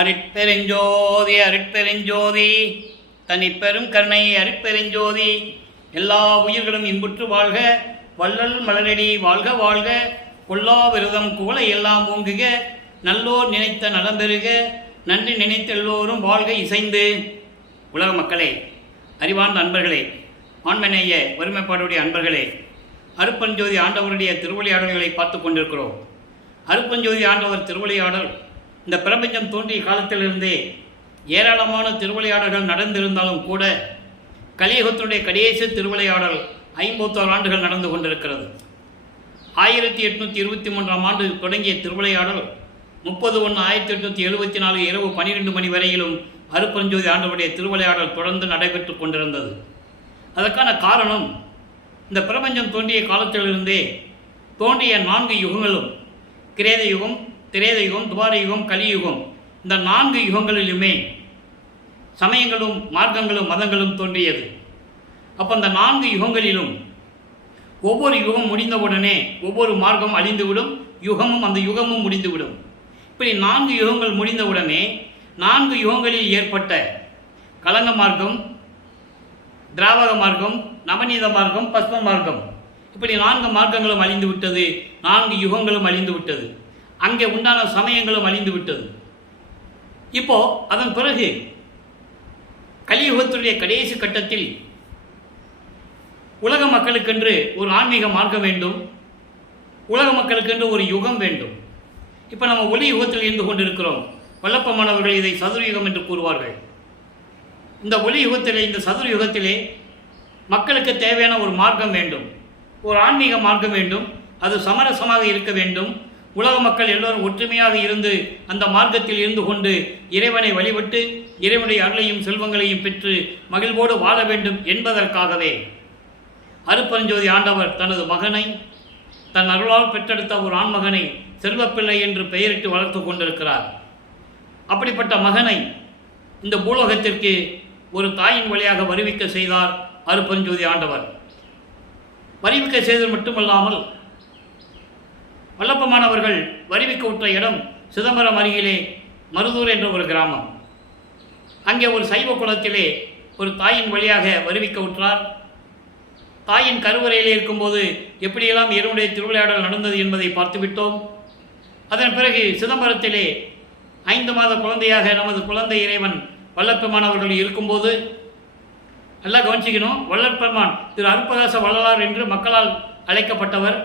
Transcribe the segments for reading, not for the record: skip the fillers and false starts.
அருட்பெருஞ்சோதி அருட்பெருஞ்சோதி தனிப்பெரும் கருணை அருட்பெருஞ்சோதி. எல்லா உயிர்களும் இன்புற்று வாழ்க, வள்ளல் மலரடி வாழ்க வாழ்க, கொல்லா விரதம் குவளை எல்லாம் ஓங்குக, நல்லோர் நினைத்த நலம் பெறுக, நன்றி நினைத்த எல்லோரும் வாழ்க இசைந்து. உலக மக்களே, அறிவார்ந்த அன்பர்களே, ஆண்மநேய ஒருமைப்பாடுடைய அன்பர்களே, அருட்பெருஞ்சோதி ஆண்டவருடைய திருவிளையாடல்களை பார்த்து கொண்டிருக்கிறோம். அருட்பெருஞ்சோதி ஆண்டவர் திருவிளையாடல் இந்த பிரபஞ்சம் தோன்றிய காலத்திலிருந்தே ஏராளமான திருவிளையாடல்கள் நடந்திருந்தாலும் கூட கலியுகத்தினுடைய கடைசி திருவிளையாடல் 51 ஆண்டுகள் நடந்து கொண்டிருக்கிறது. 1823ஆம் ஆண்டு தொடங்கிய திருவிளையாடல் 30/1/1874 இரவு 12 மணி வரையிலும் அருட்பெருஞ்சோதி ஆண்டவருடைய திருவிளையாடல் தொடர்ந்து நடைபெற்று கொண்டிருந்தது. அதற்கான காரணம், இந்த பிரபஞ்சம் தோன்றிய காலத்திலிருந்தே தோன்றிய 4 யுகங்களும், கிரேத யுகம், திரேத யுகம், துவார யுகம், கலியுகம், இந்த 4 யுகங்களிலுமே சமயங்களும் மார்க்கங்களும் மதங்களும் தோன்றியது. அப்போ அந்த 4 யுகங்களிலும் ஒவ்வொரு யுகம் முடிந்தவுடனே ஒவ்வொரு மார்க்கம் அழிந்துவிடும், யுகமும் அந்த யுகமும் முடிந்துவிடும். இப்படி 4 யுகங்கள் முடிந்தவுடனே 4 யுகங்களில் ஏற்பட்ட கலங்க மார்க்கம், திராவக மார்க்கம், நவநீத மார்க்கம், பஸ்ம மார்க்கம், இப்படி 4 மார்க்கங்களும் அழிந்து விட்டது. 4 யுகங்களும் அழிந்து விட்டது. அங்கே உண்டான சமயங்களும் அழிந்து விட்டது. இப்போ அதன் பிறகு கலியுகத்துடைய கடைசி கட்டத்தில் உலக மக்களுக்கென்று ஒரு ஆன்மீக மார்க்கம் வேண்டும், உலக மக்களுக்கென்று ஒரு யுகம் வேண்டும். இப்போ நம்ம ஒளி யுகத்தில் இருந்து கொண்டிருக்கிறோம். வல்லப்பமானவர்கள் இதை சதுர்யுகம் என்று கூறுவார்கள். இந்த ஒளி யுகத்திலே, இந்த சதுர் யுகத்திலே மக்களுக்கு தேவையான ஒரு மார்க்கம் வேண்டும், ஒரு ஆன்மீக மார்க்கம் வேண்டும். அது சமரசமாக இருக்க வேண்டும். உலக மக்கள் எல்லோரும் ஒற்றுமையாக இருந்து அந்த மார்க்கத்தில் இருந்து கொண்டு இறைவனை வழிபட்டு இறைவனுடைய அருளையும் செல்வங்களையும் பெற்று மகிழ்வோடு வாழ வேண்டும் என்பதற்காகவே அருட்பெருஞ்சோதி ஆண்டவர் தனது மகனை, தன் அருளால் பெற்றெடுத்த ஒரு ஆண்மகனை செல்வப்பிள்ளை என்று பெயரிட்டு வளர்த்து கொண்டிருக்கிறார். அப்படிப்பட்ட மகனை இந்த பூலோகத்திற்கு ஒரு தாயின் வழியாக வருவிக்க செய்தார் அருட்பெருஞ்சோதி ஆண்டவர். வருவிக்க செய்தது மட்டுமல்லாமல், வல்லப்பமானவர்கள் வருவிக்க உற்ற இடம் சிதம்பரம் அருகிலே மருதூர் என்ற ஒரு கிராமம். அங்கே ஒரு சைவ குலத்திலே ஒரு தாயின் வழியாக வருவிக்க உற்றார். தாயின் கருவறையிலே இருக்கும்போது எப்படியெல்லாம் இறைவனுடைய திருவிளையாடல் நடந்தது என்பதை பார்த்துவிட்டோம். அதன் பிறகு சிதம்பரத்திலே 5 மாத குழந்தையாக நமது குழந்தை இறைவன் வல்லப்பெருமானவர்கள் இருக்கும்போது, நல்லா கவனிச்சிக்கணும், வல்லப்பெருமான் திரு அருட்பிரகாச வள்ளலார் என்று மக்களால் அழைக்கப்பட்டவர்.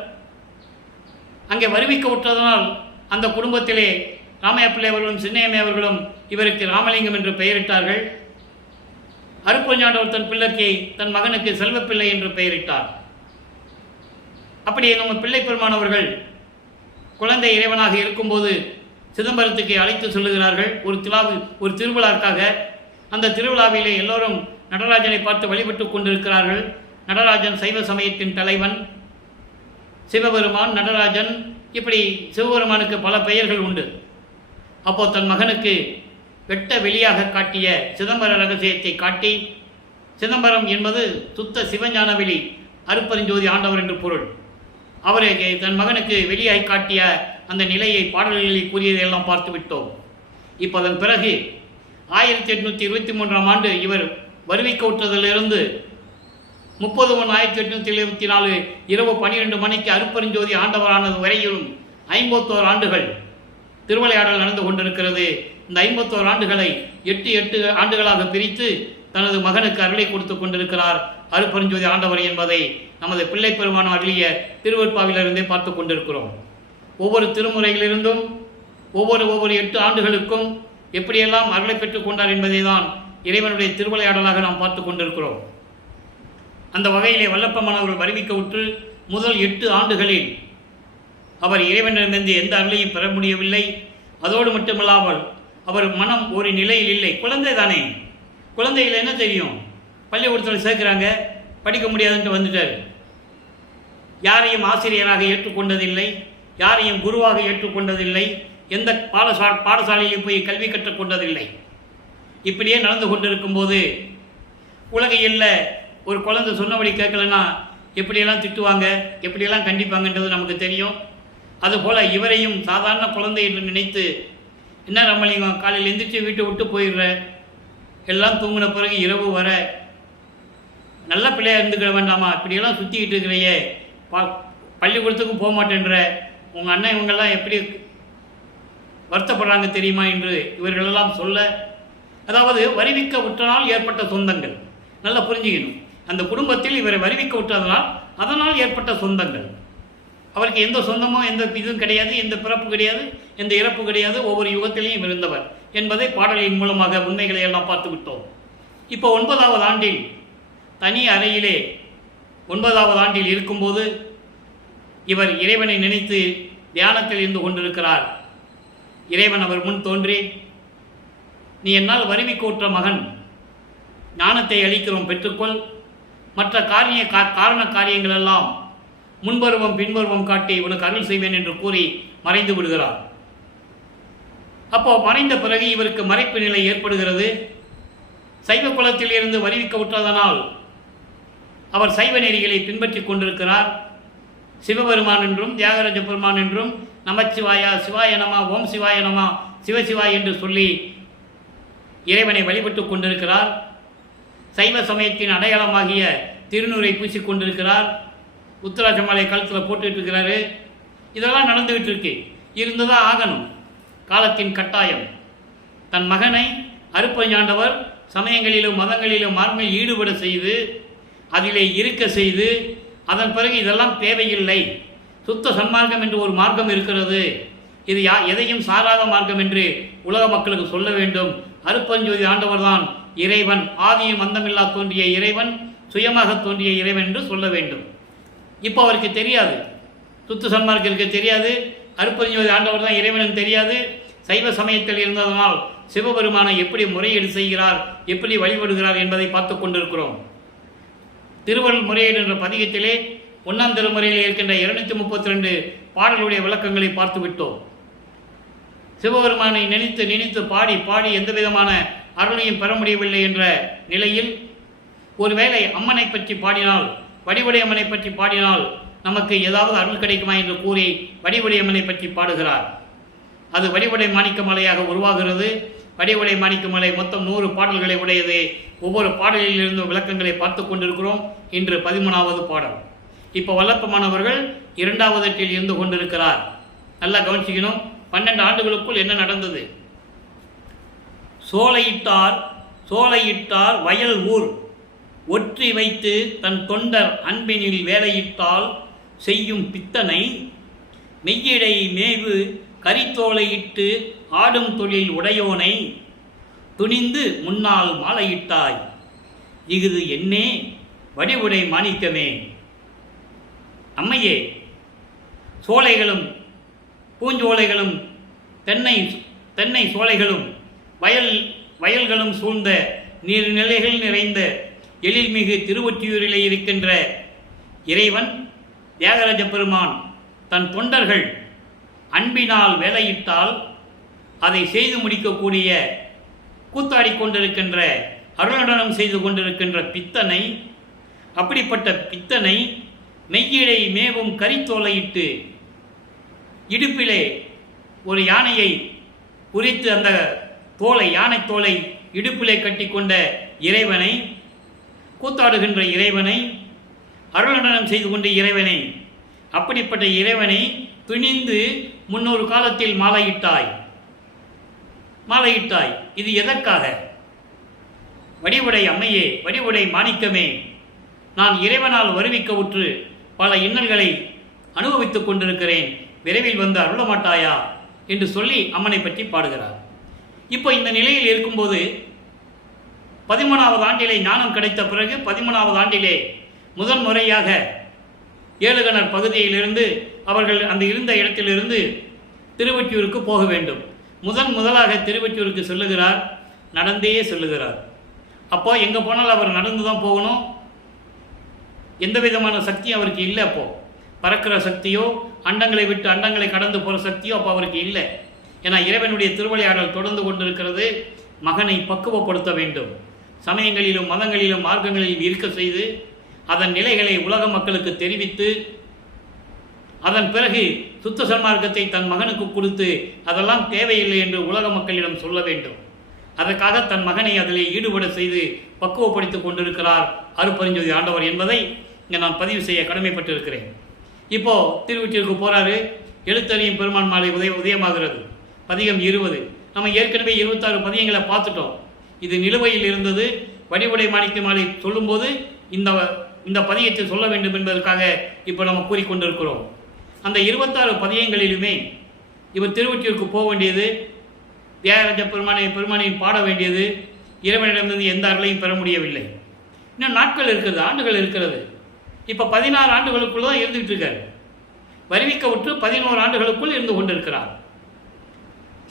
அங்கே வருவிக்க விட்டதனால் அந்த குடும்பத்திலே ராமையா பிள்ளை அவர்களும் சின்னையம்மை அவர்களும் இவருக்கு ராமலிங்கம் என்று பெயரிட்டார்கள். அருட்பெருஞ்சாண்டவர் தன் பிள்ளைக்கு, தன் மகனுக்கு செல்வப்பிள்ளை என்று பெயரிட்டார். அப்படியே நம்ம பிள்ளை பெருமானவர்கள் குழந்தை இறைவனாக இருக்கும்போது சிதம்பரத்துக்கு அழைத்து சொல்லுகிறார்கள் ஒரு திருவிழாக்காக. அந்த திருவிழாவிலே எல்லோரும் நடராஜனை பார்த்து வழிபட்டு கொண்டிருக்கிறார்கள். நடராஜன் சைவ சமயத்தின் தலைவன். சிவபெருமான், நடராஜன், இப்படி சிவபெருமானுக்கு பல பெயர்கள் உண்டு. அப்போ தன் மகனுக்கு வெட்ட வெளியாக காட்டிய சிதம்பர ரகசியத்தை காட்டி, சிதம்பரம் என்பது சுத்த சிவஞான வெளி, அருட்பெருஞ்சோதி ஆண்டவர் என்று பொருள். அவரை தன் மகனுக்கு வெளியாய் காட்டிய அந்த நிலையை பாடல்களில் கூறியதையெல்லாம் பார்த்து விட்டோம். இப்போ அதன் பிறகு 1823ஆம் ஆண்டு இவர் வருவிக்க விட்டதிலிருந்து 30/1/1874 இரவு 12 மணிக்கு அருட்பெருஞ்சோதி ஆண்டவரானது வரையிலும் 51 ஆண்டுகள் திருவிளையாடல் நடந்து கொண்டிருக்கிறது. இந்த 51 ஆண்டுகளை 8 ஆண்டுகளாக பிரித்து தனது மகனுக்கு அருளை கொடுத்து கொண்டிருக்கிறார் அருட்பெருஞ்சோதி ஆண்டவர் என்பதை நமது பிள்ளை பெருமான் அருளிய திருவெட்பாவிலிருந்தே பார்த்து கொண்டிருக்கிறோம். ஒவ்வொரு திருமுறையிலிருந்தும் ஒவ்வொரு 8 ஆண்டுகளுக்கும் எப்படியெல்லாம் அருளை பெற்றுக் கொண்டார் என்பதை தான் இறைவனுடைய திருவிளையாடலாக நாம் பார்த்து கொண்டிருக்கிறோம். அந்த வகையிலே வல்லப்பமானவர்கள் வருவிக்க உற்று முதல் 8 ஆண்டுகளில் அவர் இறைவனிடமிருந்து எந்த அருளையும் பெற முடியவில்லை. அதோடு மட்டுமல்லாமல் அவர் மனம் ஒரு நிலையில் இல்லை. குழந்தை தானே, குழந்தைகள் என்ன தெரியும், பள்ளிக்கூடத்தில் சேர்க்குறாங்க, படிக்க முடியாதுன்ட்டு வந்துட்டார். யாரையும் ஆசிரியராக ஏற்றுக்கொண்டதில்லை, யாரையும் குருவாக ஏற்றுக்கொண்டதில்லை, எந்த பாடசாலையிலும் போய் கல்வி கற்றுக்கொண்டதில்லை. இப்படியே நடந்து கொண்டிருக்கும்போது உலகையில் ஒரு குழந்தை சொன்னபடி கேட்கலன்னா எப்படியெல்லாம் திட்டுவாங்க, எப்படியெல்லாம் கண்டிப்பாங்கன்றது நமக்கு தெரியும். அதுபோல் இவரையும் சாதாரண குழந்தை என்று நினைத்து என்ன ரமலிங்கம் காலையில் எந்திரிச்சு வீட்டை விட்டு போயிடுற, எல்லாம் தூங்கின பிறகு இரவு வர நல்ல பிள்ளையாக இருந்துக்கிட வேண்டாமா, இப்படியெல்லாம் சுற்றிக்கிட்டு இருக்கிறையே, பள்ளிக்கூடத்துக்கும் போக மாட்டேன்ற, உங்கள் அண்ணன் இவங்கெல்லாம் எப்படி வருத்தப்படுறாங்க தெரியுமா என்று இவர்களெல்லாம் சொல்ல, அதாவது வருவிக்க விட்டனால் ஏற்பட்ட சொந்தங்கள் நல்லா புரிஞ்சுக்கணும். அந்த குடும்பத்தில் இவரை வருவிக்க விட்டதனால் அதனால் ஏற்பட்ட சொந்தங்கள். அவருக்கு எந்த சொந்தமோ எந்த இதுவும் கிடையாது, எந்த பிறப்பு கிடையாது, எந்த இறப்பு கிடையாது, ஒவ்வொரு யுகத்திலையும் இருந்தவர் என்பதை பாடலின் மூலமாக உண்மைகளை எல்லாம் பார்த்து விட்டோம். இப்போ 9வது ஆண்டில் தனி அறையிலே 9வது ஆண்டில் இருக்கும்போது இவர் இறைவனை நினைத்து தியானத்தில் இருந்து கொண்டிருக்கிறார். இறைவன் அவர் முன் தோன்றி, நீ என்னால் வருவிக்கூற்ற மகன், ஞானத்தை அளிக்கிறோம் பெற்றுக்கொள், மற்ற காரண காரியங்கள் எல்லாம் முன்பருவம் பின்பருவம் காட்டி உனக்கு அருள் செய்வேன் என்று கூறி மறைந்து விடுகிறார். அப்போ மறைந்த பிறகு இவருக்கு மறைப்பு நிலை ஏற்படுகிறது. சைவ குலத்தில் இருந்து வருவிக்க விட்டதனால் அவர் சைவ நெறிகளை பின்பற்றி கொண்டிருக்கிறார். சிவபெருமான் என்றும் தியாகராஜ பெருமான் என்றும் நமச்சிவாயா, சிவாய நம, ஓம் சிவாய நம, சிவசிவாய் என்று சொல்லி இறைவனை வழிபட்டு கொண்டிருக்கிறார். சைவ சமயத்தின் அடையாளமாகிய திருநூரை பூசிக்கொண்டிருக்கிறார். உத்தராட்ச மாலை கழுத்தில் போட்டுட்டு இருக்கிறாரு. இதெல்லாம் நடந்துகிட்டு இருக்கு. இருந்துதான் ஆகணும், காலத்தின் கட்டாயம். தன் மகனை அருப்பஞாண்டவர் சமயங்களிலும் மதங்களிலும் மார்பில் ஈடுபட செய்து அதிலே இருக்க செய்து அதன் பிறகு இதெல்லாம் தேவையில்லை, சுத்த சன்மார்க்கம் என்று ஒரு மார்க்கம் இருக்கிறது, இது எதையும் சாராத மார்க்கம் என்று உலக மக்களுக்கு சொல்ல வேண்டும். அருப்பஞ்சோதி ஆண்டவர் தான் இறைவன், ஆதியும் அந்தமில்லா தோன்றிய இறைவன், சுயமாக தோன்றிய இறைவன் என்று சொல்ல வேண்டும். இப்போ அவருக்கு தெரியாது, சுத்த சன்மார்க்கருக்கு தெரியாது, அருப்பஞ்சோதி ஆண்டவர் தான் இறைவனும் தெரியாது. சைவ சமயத்தில் இருந்ததனால் சிவபெருமானை எப்படி முறையீடு செய்கிறார், எப்படி வழிபடுகிறார் என்பதை பார்த்து கொண்டிருக்கிறோம். திருவருள் முறையீடு என்ற பதிகத்திலே 1ஆம் திருமுறையில் இருக்கின்ற 232 பாடலுடைய விளக்கங்களை பார்த்து விட்டோம். சிவபெருமானை நினைத்து நினைத்து பாடி பாடி எந்த விதமான அருளையும் பெற முடியவில்லை என்ற நிலையில் ஒருவேளை அம்மனை பற்றி பாடினால், வடிவுடை அம்மனை பற்றி பாடினால் நமக்கு ஏதாவது அருள் கிடைக்குமா என்று கூறி வடிவுடை அம்மனை பற்றி பாடுகிறார். அது வடிவுடை மாணிக்க மலையாக உருவாகிறது. வடிவுடை மாணிக்க மலை மொத்தம் 100 பாடல்களை உடையது. ஒவ்வொரு பாடலில் இருந்து விளக்கங்களை பார்த்து கொண்டிருக்கிறோம். இன்று 13வது பாடல். இப்போ வல்லப்பமானவர்கள் 2வது எட்டில் இருந்து கொண்டிருக்கிறார். நல்லா கவனிச்சிக்கணும். 12 ஆண்டுகளுக்குள் என்ன நடந்தது? சோலையிட்டார் வயல் ஊர் ஒற்றி வைத்து தன் தொண்டர் அன்பினில் வேலையிட்டால் செய்யும் பித்தனை, மெய்யிடை மேவு கரித்தோலையிட்டு ஆடும் தொழில் உடையோனை, துணிந்து முன்னால் மாலையிட்டாய், இஃது என்னே வடிவுடை மாணிக்கமே. அம்மையே, சோலைகளும் பூஞ்சோலைகளும் தென்னை சோலைகளும் வயல்களும் சூழ்ந்த நீர்நிலைகள் நிறைந்த எழில்மிகு திருவொற்றியூரிலே இருக்கின்ற இறைவன் தியாகராஜ பெருமான் தன் தொண்டர்கள் அன்பினால் வேலையிட்டால் அதை செய்து முடிக்கக்கூடிய கூத்தாடி கொண்டிருக்கின்ற, அருளடனம் செய்து கொண்டிருக்கின்ற பித்தனை, அப்படிப்பட்ட பித்தனை மெய்யிடை மேவும் கரித்தோலையிட்டு, இடுப்பிலே ஒரு யானையை குறித்து அந்த தோலை, யானை தோலை இடுப்பிலே கட்டி கொண்ட இறைவனை, கூத்தாடுகின்ற இறைவனை, அருளடனம் செய்து கொண்ட இறைவனை, அப்படிப்பட்ட இறைவனை துணிந்து 300 காலத்தில் மாலையிட்டாய். இது எதற்காக? வடிவுடை அம்மையே, வடிவுடை மாணிக்கமே, நான் இறைவனால் வருவிக்கவுற்று பல இன்னல்களை அனுபவித்துக் கொண்டிருக்கிறேன், விரைவில் வந்து அருள மாட்டாயா என்று சொல்லி அம்மனை பற்றி பாடுகிறார். இப்போ இந்த நிலையில் இருக்கும்போது 13வது ஆண்டிலே ஞானம் கிடைத்த பிறகு 13வது ஆண்டிலே முதல் முறையாக ஏழுகணர் பகுதியிலிருந்து அவர்கள் அந்த இருந்த இடத்திலிருந்து திருவொற்றியூருக்கு போக வேண்டும். முதலாக திருவொற்றியூருக்கு செல்லுகிறார், நடந்தே செல்லுகிறார். அப்போ எங்கே போனாலும் அவர் நடந்து தான் போகணும். எந்த விதமான சக்தியும் அவருக்கு இல்லை. அப்போ பறக்கிற சக்தியோ அண்டங்களை விட்டு அண்டங்களை கடந்து போகிற சக்தியோ அப்போ அவருக்கு இல்லை. ஏன்னா இறைவனுடைய திருவிளையாடல் தொடர்ந்து கொண்டிருக்கிறது. மகனை பக்குவப்படுத்த வேண்டும், சமயங்களிலும் மதங்களிலும் மார்க்கங்களிலும் இருக்க செய்து அதன் நிலைகளை உலக மக்களுக்கு தெரிவித்து அதன் பிறகு சுத்த சன்மார்க்கத்தை தன் மகனுக்கு கொடுத்து அதெல்லாம் தேவையில்லை என்று உலக மக்களிடம் சொல்ல வேண்டும். அதற்காக தன் மகனை அதில் ஈடுபட செய்து பக்குவப்படுத்திக் கொண்டிருக்கிறார் அருட்பெருஞ்சோதி ஆண்டவர் என்பதை இங்கே நான் பதிவு செய்ய கடமைப்பட்டிருக்கிறேன். இப்போது திருவொற்றியூருக்கு போகிறாரு. எழுத்தறியும் பெருமான் மாலை உதயமாகிறது. பதிகம் 20. நம்ம ஏற்கனவே 26 பதியங்களை பார்த்துட்டோம். இது நிலுவையில் இருந்தது. வடிவுடை மாணிக்க மாலை சொல்லும்போது இந்த பதியத்தை சொல்ல வேண்டும் என்பதற்காக இப்போ நம்ம கூறிக்கொண்டிருக்கிறோம். அந்த 26 பதியங்களிலுமே இவர் திருவொற்றியூருக்கு போக வேண்டியது, தியாகராஜ பெருமானை பாட வேண்டியது, இறைவனிடமிருந்து எந்த அருளையும் பெற முடியவில்லை. இன்னும் நாட்கள் இருக்கிறது, ஆண்டுகள் இருக்கிறது. இப்போ 16 ஆண்டுகளுக்குள்ள தான் இருந்துகிட்டு இருக்காரு. வருவிக்க விட்டு 11 ஆண்டுகளுக்குள் இருந்து கொண்டிருக்கிறார்.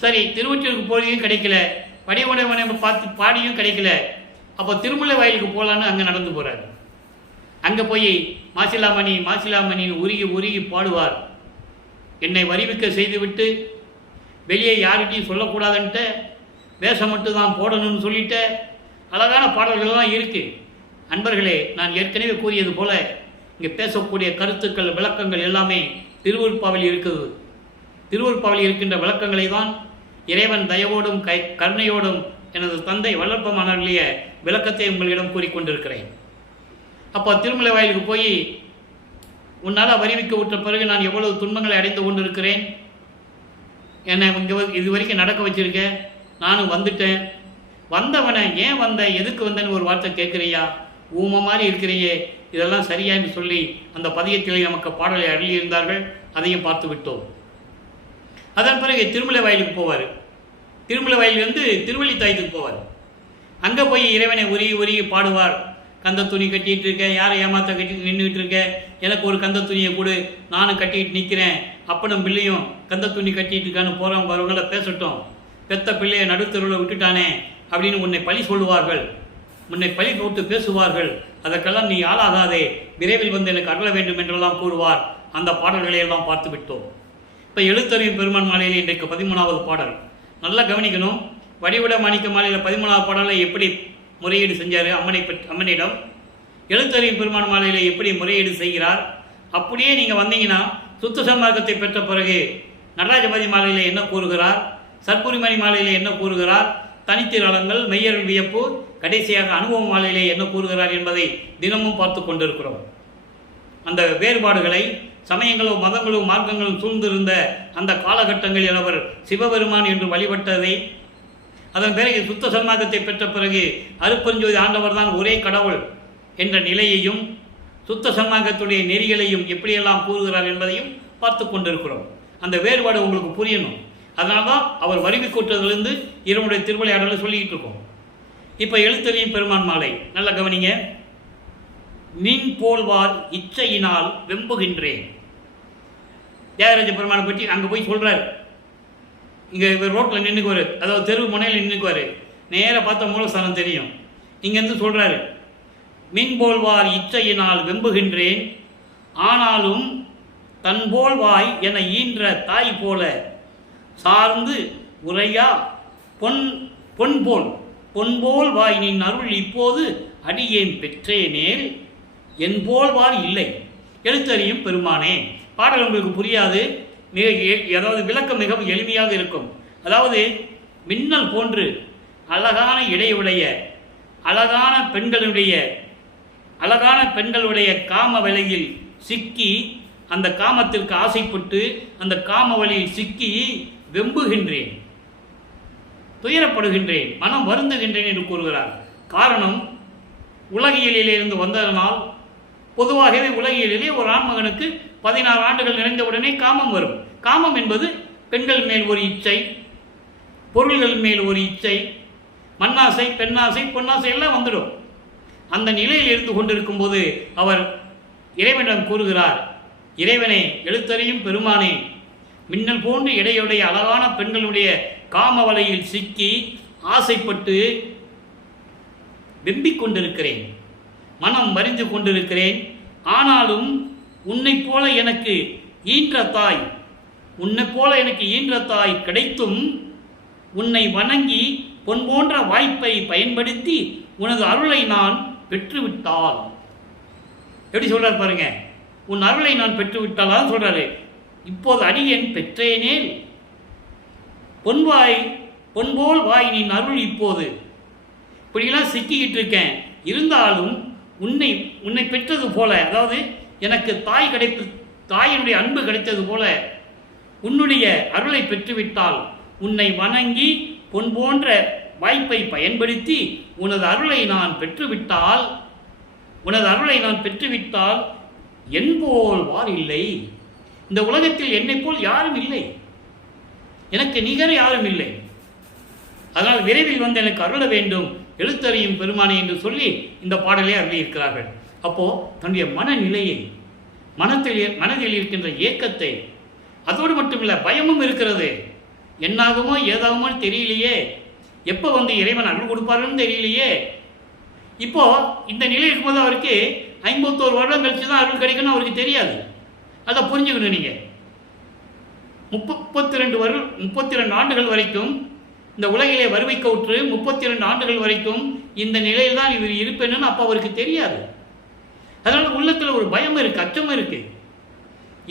சரி, திருவொற்றியூருக்கு போயும் கிடைக்கல, வடிவுடை பார்த்து பாடியும் கிடைக்கல. அப்போ திருமலை வயலுக்கு போகலான்னு அங்கே நடந்து போகிறார். அங்கே போய் மாசிலாமணின்னு உருகி உருகி பாடுவார். என்னை வருவிக்க செய்துவிட்டு வெளியே யார்கிட்டையும் சொல்லக்கூடாதுன்ட்டு வேஷம் மட்டும் தான் போடணும்னு சொல்லிட்ட அழகான பாடல்கள்லாம் இருக்குது. அன்பர்களே, நான் ஏற்கனவே கூறியது போல இங்கே பேசக்கூடிய கருத்துக்கள், விளக்கங்கள் எல்லாமே திருவருட்பாவில் இருக்குது. திருவருட்பாவில் இருக்கின்ற விளக்கங்களை தான் இறைவன் தயவோடும் கருணையோடும் எனது தந்தை வல்லற்பமானவர்களுடைய விளக்கத்தை உங்களிடம் கூறிக்கொண்டிருக்கிறேன். அப்போ திருமலை வயலுக்கு போய் உன்னால் வருவிக்க விட்ட பிறகு நான் எவ்வளவு துன்பங்களை அடைந்து கொண்டிருக்கிறேன், என்னை இங்கே இது வரைக்கும் நடக்க வச்சிருக்க, நானும் வந்துட்டேன், வந்தவனை ஏன் வந்த, எதுக்கு வந்தேன்னு ஒரு வார்த்தை கேட்குறியா, ஊமை மாதிரி இருக்கிறையே, இதெல்லாம் சரியான்னு சொல்லி அந்த பதியத்திலே நமக்கு பாடலை அருளியிருந்தார்கள். அதையும் பார்த்து விட்டோம். அதன் பிறகு திருமலை வயலுக்கு போவார். திருமலை வயலிலிருந்து திருவள்ளித்தாயத்துக்கு போவார். அங்கே போய் இறைவனை உருகி உருகி பாடுவார். கந்த துணி கட்டிகிட்டு இருக்கேன், யாரை ஏமாத்த கட்டிட்டு நின்றுக்கிட்டு இருக்கேன், எனக்கு ஒரு கந்த துணியை கொடு, நானும் கட்டிக்கிட்டு நிற்கிறேன், அப்பனும் பிள்ளையும் கந்த துணி கட்டிகிட்டு இருக்கான்னு போகிறவங்க வரவங்கள பேசட்டும், பெத்த பிள்ளையை நடுத்தருவில் விட்டுட்டானே அப்படின்னு உன்னை பழி சொல்லுவார்கள், உன்னை பழி போட்டு பேசுவார்கள், அதற்கெல்லாம் நீ ஆளாகாதே, விரைவில் வந்து எனக்கு அருள வேண்டும் என்றெல்லாம் கூறுவார். அந்த பாடல்களை எல்லாம் பார்த்து விட்டோம். இப்போ எழுத்தறியும் பெருமான் மாலையில் இன்றைக்கு 13வது பாடல். நல்லா கவனிக்கணும். வடிவுடை மாணிக்க மாலையில் 13வது பாடலை எப்படி முறையீடு செஞ்சார் அம்மனிடம், எழுத்தறியும் பெருமான் மாலையில் எப்படி முறையீடு செய்கிறார், அப்படியே நீங்கள் வந்தீங்கன்னா சுத்த சன்மார்க்கத்தை பெற்ற பிறகு நடராஜபதி மாலையில் என்ன கூறுகிறார், சற்புரிமணி மாலையில் என்ன கூறுகிறார், தனித்திரளங்கள், மெய்யர்கள் வியப்பு, கடைசியாக அனுபவ மாலையிலே என்ன கூறுகிறார் என்பதை தினமும் பார்த்து கொண்டிருக்கிறோம். அந்த வேறுபாடுகளை சமயங்களும் மதங்களும் மார்க்கங்களும் சூழ்ந்திருந்த அந்த காலகட்டங்களில் அவர் சிவபெருமான் என்று வழிபட்டதை, அதன் பிறகு சுத்த சன்மார்க்கத்தை பெற்ற பிறகு அருட்பெருஞ்சோதி ஆண்டவர் தான் ஒரே கடவுள் என்ற நிலையையும் சுத்த சன்மார்க்கத்துடைய நெறிகளையும் எப்படியெல்லாம் கூறுகிறார் என்பதையும் பார்த்து கொண்டிருக்கிறோம். அந்த வேறுபாடு உங்களுக்கு புரியணும். அதனால தான் அவர் வருவிக்கூட்டத்திலிருந்து இறைவனுடைய திருவிளையாடலை சொல்லிக்கிட்டு இருக்கோம். இப்போ எழுத்தறியும் பெருமான் மாலை நல்லா கவனிங்க. நின் போல்வார் இச்சையினால் வெம்புகின்றேன். தியாகராஜ பெருமானை பற்றி அங்கே போய் சொல்கிறார். இங்கே இவர் ரோட்டில் நின்றுக்குவார், அதாவது தெருவு முனையில் நின்றுக்குவார், நேராக பார்த்த மூலஸ்தானம் தெரியும். இங்கேருந்து சொல்கிறாரு, மின் போல்வார் இச்சையினால் வெம்புகின்றேன், ஆனாலும் தன் போல்வாய் என ஈன்ற தாய் போல சார்ந்து உரையா பொன்போல் வாய் நின் அருள் இப்போது அடியேன் பெற்றேனேல் என் போல்வார் இல்லை. எழுத்தறியும் பெருமானே. பாடல் உங்களுக்கு புரியாது, அதாவது விளக்கம் மிகவும் எளிமையாக இருக்கும். அதாவது மின்னல் போன்று அழகான இடையுடைய அழகான பெண்களுடைய காம வலையில் சிக்கி, அந்த காமத்திற்கு ஆசைப்பட்டு அந்த காம வழியில் சிக்கி வெம்புகின்றேன், துயரப்படுகின்றேன், மனம் வருந்துகின்றேன் என்று கூறுகிறார். காரணம், உலகியலிலிருந்து வந்ததனால் பொதுவாகவே உலகியலிலே ஒரு ஆண்மகனுக்கு 16 ஆண்டுகள் நிறைந்தவுடனே காமம் வரும். காமம் என்பது பெண்கள் மேல் ஒரு இச்சை, பொருள்கள் மேல் ஒரு இச்சை, மண்ணாசை, பெண்ணாசை, பொன்னாசை எல்லாம் வந்துடும். அந்த நிலையில் இருந்து கொண்டிருக்கும் போது அவர் இறைவனிடம் கூறுகிறார், இறைவனே, எழுத்தறியும் பெருமானே, மின்னல் போன்று இடையுடைய அழகான பெண்களுடைய காம வலையில் சிக்கி ஆசைப்பட்டு வெம்பிக் கொண்டிருக்கிறேன், மனம் வரிந்து கொண்டிருக்கிறேன். ஆனாலும் உன்னைப் போல எனக்கு ஈன்ற தாய் கிடைத்தும் உன்னை வணங்கி பொன் போன்ற வாய்ப்பை பயன்படுத்தி உனது அருளை நான் பெற்றுவிட்டால். எப்படி சொல்றார் பாருங்க, உன் அருளை நான் பெற்றுவிட்டால் தான் சொல்கிறாரு. இப்போது அடியேன் பெற்றேனேல் பொன்போல் வாய் நீ அருள் இப்போது. இப்படிலாம் சிக்கிக்கிட்டு இருக்கேன், இருந்தாலும் உன்னை பெற்றது போல, அதாவது எனக்கு தாயினுடைய அன்பு கிடைத்தது போல உன்னுடைய அருளை பெற்றுவிட்டால் உன்னை வணங்கி பொன் போன்ற வாய்ப்பை பயன்படுத்தி உனது அருளை நான் பெற்றுவிட்டால் என்போல் வார் இல்லை. இந்த உலகத்தில் என்னை போல் யாரும் இல்லை, எனக்கு நிகர் யாரும் இல்லை. அதனால் விரைவில் வந்து எனக்கு அருள வேண்டும் எழுத்தறியும் பெருமானே என்று சொல்லி இந்த பாடலை அருளியிருக்கிறார்கள். அப்போது தன்னுடைய மனநிலையை, மனதில் இருக்கின்ற ஏக்கத்தை, அதோடு மட்டுமில்லை பயமும் இருக்கிறது. என்னாகுமோ ஏதாகுமோ தெரியலையே, எப்போ வந்து இறைவன் அருள் கொடுப்பாருன்னு தெரியலையே. இப்போ இந்த நிலை இருக்கும்போது அவருக்கு 51 வருடம் கழிச்சு தான் அருள் கிடைக்கணும், அவருக்கு தெரியாது. அதை புரிஞ்சுக்கணும். நீங்கள் 32 ஆண்டுகள் வரைக்கும் இந்த உலகிலே வருவிக்க உற்று 32 ஆண்டுகள் வரைக்கும் இந்த நிலையில் தான் இவர் இருப்பேன்னு அப்போ அவருக்கு தெரியாது. அதனால் உள்ளத்தில் ஒரு பயம் இருக்குது, அச்சமும் இருக்குது.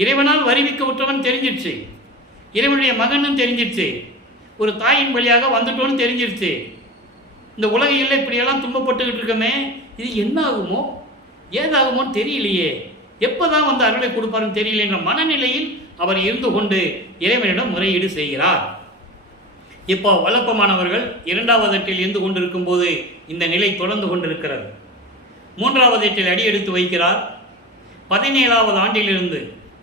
இறைவனால் வருவிக்க உற்றவன் தெரிஞ்சிடுச்சு, இறைவனுடைய மகனும் தெரிஞ்சிடுச்சு, ஒரு தாயின் வழியாக வந்துட்டோன்னு தெரிஞ்சிருச்சு. இந்த உலகையில் இப்படியெல்லாம் துன்பப்பட்டுக்கிட்டு இருக்கமே, இது என்ன ஆகுமோ ஏதாகுமோன்னு தெரியலையே, எப்போ தான் வந்து அருளை கொடுப்பாருன்னு தெரியல என்ற மனநிலையில் அவர் இருந்து கொண்டு இறைவனிடம் முறையீடு செய்கிறார். இப்போ வல்லப்பமானவர்கள் 2வது எட்டில் இருந்து கொண்டிருக்கும் போது இந்த நிலை தொடர்ந்து கொண்டிருக்கிறது. 3வது எட்டில் அடி எடுத்து வைக்கிறார். 17வது ஆண்டிலிருந்து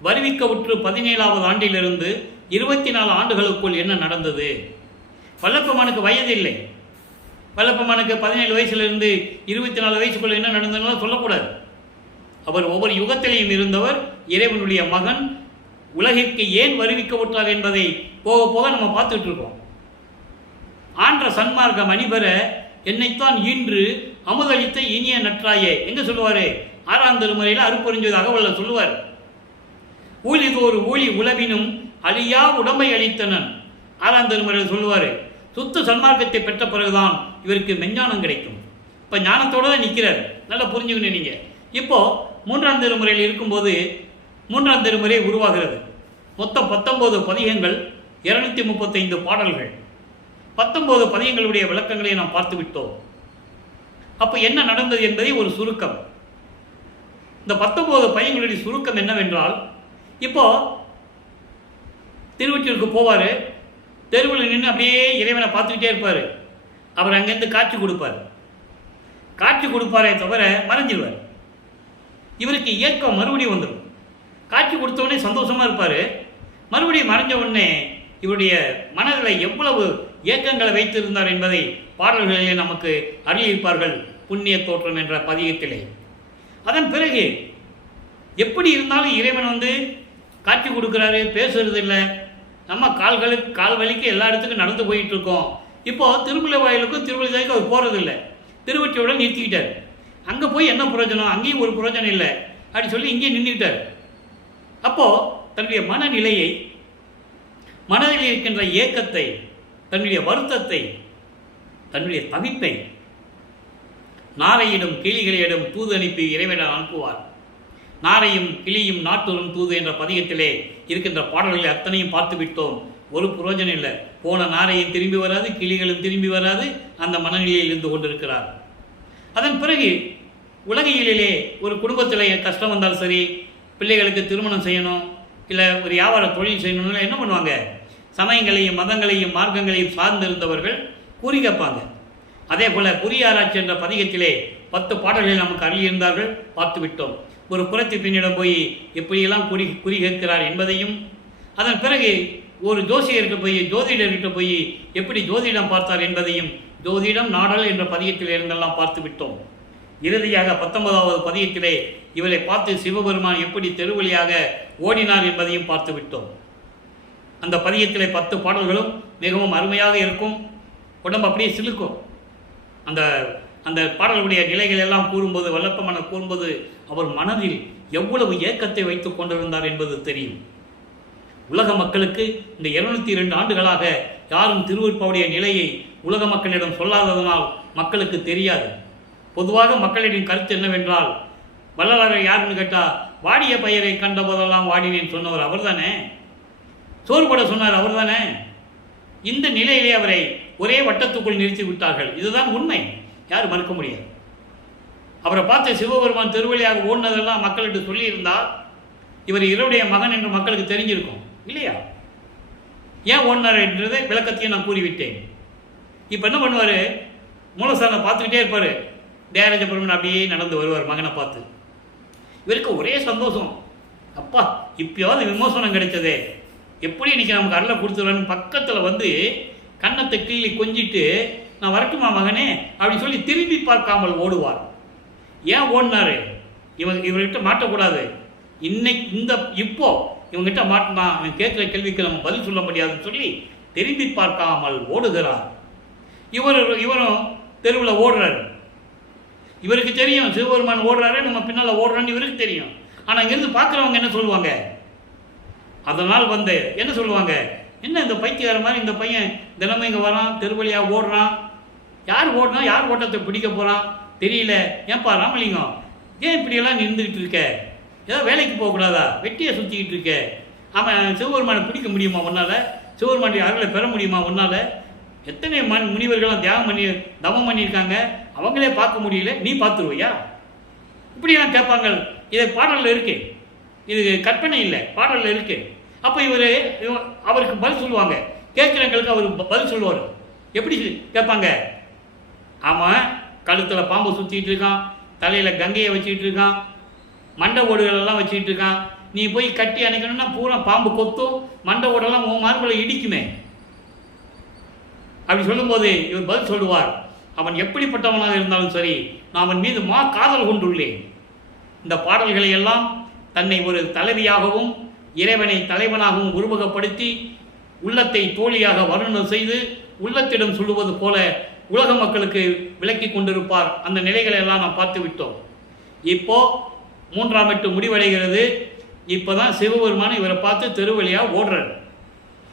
வருவிக்க உற்று 17வது ஆண்டிலிருந்து 24 ஆண்டுகளுக்குள் என்ன நடந்தது? வல்லப்பமானுக்கு வயது இல்லை. வல்லப்பமானுக்கு 17 வயசுலேருந்து 24 வயசுக்குள்ள என்ன நடந்ததுன்னு சொல்லக்கூடாது. அவர் ஒவ்வொரு யுகத்திலையும் இருந்தவர், இறைவனுடைய மகன். உலகிற்கு ஏன் வருவிக்க விட்டார் என்பதை போக போக நம்ம பார்த்துட்டு இருக்கோம். ஆன்ற சன்மார்க்க மணிபெற என்னைத்தான் இன்று அமுதளித்த இனிய நற்றாயே எங்க சொல்லுவாரு? 6ஆம் திருமுறையில் அருப்பொருஞ்சோதி அகவல்ல சொல்லுவார். ஊழிதோறு ஊழி உளவினும் அழியா உடம்பை அளித்தனன் 6ஆம் திருமுறையில் சொல்லுவார். சுத்த சன்மார்க்கத்தை பெற்ற பிறகுதான் இவருக்கு மெஞ்ஞானம் கிடைக்கும். இப்போ ஞானத்தோடு தான் நிற்கிறார். நல்லா புரிஞ்சுக்கணும் நீங்கள். இப்போது 3ஆம் திருமுறையில் இருக்கும்போது 3ஆம் திருமுறை உருவாகிறது. மொத்தம் 19 பதிகங்கள், 235 பாடல்கள். 19 பதிகங்களுடைய விளக்கங்களை நாம் பார்த்து விட்டோம். அப்போ என்ன நடந்தது என்பதை ஒரு சுருக்கம். இந்த 19 பதிகங்களுடைய சுருக்கம் என்னவென்றால், இப்போ திருவொற்றியூருக்கு போவார். தெருவில் நின்று அப்படியே இறைவனை பார்த்துக்கிட்டே இருப்பார். அவர் அங்கேருந்து காட்சி கொடுப்பாரே தவிர மறைஞ்சிருவார். இவருக்கு ஏக்கம் மறுபடியும் வந்துடும். காட்சி கொடுத்தவொடனே சந்தோஷமாக இருப்பார். மறுபடியும் மறைஞ்ச உடனே இவருடைய மனதில் எவ்வளவு ஏக்கங்களை வைத்திருந்தார் என்பதை பாடல்களிலே நமக்கு அறிவிப்பார்கள். புண்ணிய தோற்றம் என்ற பதிகத்திலே. அதன் பிறகு எப்படி இருந்தாலும் இறைவன் வந்து காட்சி கொடுக்குறாரு, பேசுறது இல்லை. நம்ம கால் வலிக்கு எல்லா இடத்துக்கும் நடந்து போயிட்டு இருக்கோம். இப்போது திருமலை வாயிலுக்கும் திருவள்ளுவருக்கு அவர் போகிறதில்லை. திருவொற்றியோட நிறுத்திக்கிட்டார். அங்கே போய் என்ன பிரயோஜனம்? அங்கேயும் ஒரு பிரயோஜனம் இல்லை அப்படின்னு சொல்லி இங்கேயும் நின்றுக்கிட்டார். அப்போது தன்னுடைய மனநிலையை, மனதில் இருக்கின்ற ஏக்கத்தை, தன்னுடைய வருத்தத்தை, தன்னுடைய தவிப்பை நாரையிடும் கிளிகளிடம் தூது அனுப்பி இறைவனை அனுப்புவார். நாரையும் கிளியும் நாட்டூரும் தூது என்ற பதிகத்திலே இருக்கின்ற பாடல்களை அத்தனையும் பார்த்து விட்டோம். ஒரு பிரயோஜனம் இல்லை. போன நாரையும் திரும்பி வராது, கிளிகளும் திரும்பி வராது. அந்த மனநிலையில் இருந்து கொண்டிருக்கிறார். அதன் பிறகு உலகியலிலே ஒரு குடும்பத்தில் கஷ்டம் வந்தாலும் சரி, பிள்ளைகளுக்கு திருமணம் செய்யணும், இல்லை ஒரு வியாபார தொழில் செய்யணும்னா என்ன பண்ணுவாங்க? சமயங்களையும் மதங்களையும் மார்க்கங்களையும் சார்ந்திருந்தவர்கள் குறி கேட்பாங்க. அதே போல் குறியாராய்ச்சி என்ற பதிகத்திலே 10 பாடல்களை நமக்கு அருளியிருந்தார்கள், பார்த்து விட்டோம். ஒரு புறத்தி பின்னிடம் போய் எப்படியெல்லாம் குறி கேட்கிறார் என்பதையும், அதன் பிறகு ஒரு ஜோதிடர்கிட்ட போய் எப்படி ஜோதிடம் பார்த்தார் என்பதையும் ஜோதிடம் நாடல் என்ற பதிகத்தில் இருந்தெல்லாம் பார்த்து விட்டோம். இறுதியாக 19வது பதிகத்திலே இவரை பார்த்து சிவபெருமான் எப்படி தெருவழியாக ஓடினார் என்பதையும் பார்த்து விட்டோம். அந்த பதிகத்திலே 10 பாடல்களும் மிகவும் அருமையாக இருக்கும். உடம்பு அப்படியே சிலுக்கும். அந்த பாடல்களுடைய நிலைகள் எல்லாம் கூறும்போது, வல்லப்பமான கூறும்போது அவர் மனதில் எவ்வளவு ஏக்கத்தை வைத்துக் கொண்டிருந்தார் என்பது தெரியும். உலக மக்களுக்கு இந்த 202 ஆண்டுகளாக யாரும் திருவருட்பாவுடைய நிலையை உலக மக்களிடம் சொல்லாததனால் மக்களுக்கு தெரியாது. பொதுவாக மக்களிடம் கருத்து என்னவென்றால், வள்ளலார் யாருன்னு கேட்டால் வாடிய பயிரை கண்ட போதெல்லாம் வாடினேன் சொன்னவர் அவர் தானே, சோறு போட சொன்னார் அவர் தானே. இந்த நிலையிலே அவரை ஒரே வட்டத்துக்குள் நிறுத்தி விட்டார்கள். இதுதான் உண்மை, யாரும் மறுக்க முடியாது. அவரை பார்த்து சிவபெருமான் திருவழியாக ஓடினதெல்லாம் மக்கள்கிட்ட சொல்லியிருந்தால் இவர் இவருடைய மகன் என்று மக்களுக்கு தெரிஞ்சிருக்கும் இல்லையா? ஏன் ஓடினார் என்றதை விளக்கத்தையும் நான் கூறிவிட்டேன். இப்போ என்ன பண்ணுவார், மூலஸ்தானை பார்த்துக்கிட்டே இருப்பார். தேராஜ பெருமன் அப்படியே நடந்து வருவார் மகனை பார்த்து. இவருக்கு ஒரே சந்தோஷம், அப்பா இப்பயாவது விமோசனம் கிடைச்சதே, எப்படி இன்னைக்கு நமக்கு அருளை கொடுத்துருவான்னு பக்கத்தில் வந்து கன்னத்தை கிள்ளி கொஞ்சிட்டு நான் வரட்டுமா மகனே அப்படி சொல்லி திரும்பி பார்க்காமல் ஓடுவார். ஏன் ஓடினாரு? இவர்கிட்ட மாட்டக்கூடாது. இப்போ இவங்ககிட்ட மாட்டினா இவன் கேட்குற கேள்விக்கு நம்ம பதில் சொல்ல முடியாதுன்னு சொல்லி திரும்பி பார்க்காமல் ஓடுகிறார். இவரும் தெருவில் ஓடுறாரு. இவருக்கு தெரியும் சிவபெருமான் ஓடுறாரு, நம்ம பின்னால் ஓடுறான்னு இவருக்கு தெரியும். ஆனால் இங்கேருந்து பார்க்குறவங்க என்ன சொல்லுவாங்க? அதனால் வந்து என்ன சொல்லுவாங்க, என்ன இந்த பைத்தியக்கார மாதிரி இந்த பையன் தினமும் இங்கே வரான், தெருவழியாக ஓடுறான், யார் ஓடுனா யார் ஓட்டத்தை பிடிக்க போகிறான் தெரியல. ஏன்பா ராமலிங்கம் ஏன் இப்படியெல்லாம் நின்றுக்கிட்டு இருக்க? ஏதோ வேலைக்கு போகக்கூடாதா? வெட்டியை சுற்றிக்கிட்டு இருக்க? அவன் சிவபெருமானை பிடிக்க முடியுமா உன்னால்? சிவபெருமானுடைய அருளை பெற முடியுமா உன்னால்? எத்தனை முனிவர்கள்லாம் தியாகம் தவம் பண்ணியிருக்காங்க, அவங்களே பார்க்க முடியல, நீ பார்த்துருவையா? இப்படியெல்லாம் கேட்பாங்க. இதை பாடலில் இருக்கு, இது கற்பனை இல்லை, பாடலில் இருக்கு. அப்போ அவருக்கு பதில் சொல்லுவாங்க, கேட்குறவங்களுக்கு அவர் பதில் சொல்லுவார். எப்படி கேட்பாங்க? ஆமாம், கழுத்தில் பாம்பு சுற்றிட்டு இருக்கான், தலையில் கங்கையை வச்சுக்கிட்டு இருக்கான், மண்டை ஓடுகளெல்லாம் வச்சுக்கிட்டு இருக்கான், நீ போய் கட்டி அணைக்கணும்னா பூரா பாம்பு கொத்தும், மண்டை ஓடெல்லாம் உன் மார்பில் இடிக்குமே. அப்படி சொல்லும்போது இவர் பதில் சொல்லுவார், அவன் எப்படிப்பட்டவனாக இருந்தாலும் சரி, நான் அவன் மீது காதல் கொண்டுள்ளேன். இந்த பாடல்களை எல்லாம் தன்னை ஒரு தலைவியாகவும் இறைவனை தலைவனாகவும் உருவகப்படுத்தி உள்ளத்தை தோழியாக வர்ணனம் செய்து உள்ளத்திடம் சொல்லுவது போல உலக மக்களுக்கு விளக்கி கொண்டிருப்பார். அந்த நிலைகளை எல்லாம் நாம் பார்த்து விட்டோம். இப்போ 3ஆம் எட்டு முடிவடைகிறது. இப்போ தான் சிவபெருமான் இவரை பார்த்து தெருவழியாக ஓடுறார்.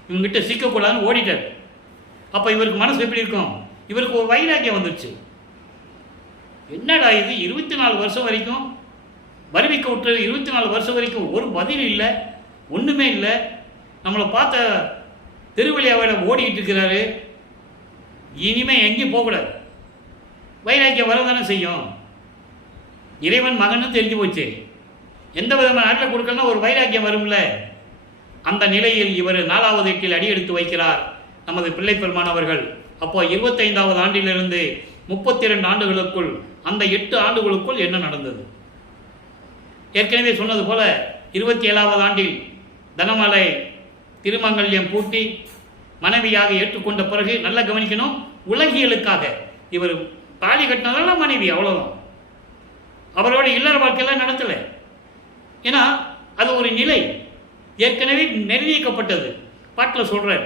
இவங்ககிட்ட சிக்கக்கூடாதுன்னு ஓடிட்டார். அப்போ இவருக்கு மனசு எப்படி இருக்கும்? இவருக்கு ஒரு வைராக்கியம் வந்துடுச்சு. என்னடா இது, 24 வருஷம் வரைக்கும் வருவிக்க விட்டுறது, 24 வருஷம் வரைக்கும் ஒரு பதில் இல்லை, ஒன்றுமே இல்லை. நம்மளை பார்த்த திருவழியாவில் ஓடிக்கிட்டு இருக்கிறாரு, இனிமேல் எங்கேயும் போகக்கூடாது. வைராக்கியம் வரதானே செய்யும். இறைவன் மகன்னு தெரிஞ்சு போச்சு, எந்த விதமான நாட்டில் கொடுக்கலன்னா ஒரு வைராக்கியம் வரும்ல. அந்த நிலையில் இவர் 4வது எட்டில் அடி எடுத்து வைக்கிறார் நமது பிள்ளை பெருமான் அவர்கள். அப்போ 25வது ஆண்டிலிருந்து 32 ஆண்டுகளுக்குள், அந்த 8 ஆண்டுகளுக்குள் என்ன நடந்தது? ஏற்கனவே சொன்னது போல 27வது ஆண்டில் தனமலை திருமங்கல்யம் பூட்டி மனைவியாக ஏற்றுக்கொண்ட பிறகு நல்லா கவனிக்கணும், உலகியலுக்காக இவர் தாலி கட்டினதெல்லாம் மனைவி, அவ்வளோதான். அவரோட இல்லற வாழ்க்கையெல்லாம் நடத்தலை. ஏன்னா அது ஒரு நிலை ஏற்கனவே நிர்ணயிக்கப்பட்டது. பாட்டில் சொல்கிறார்,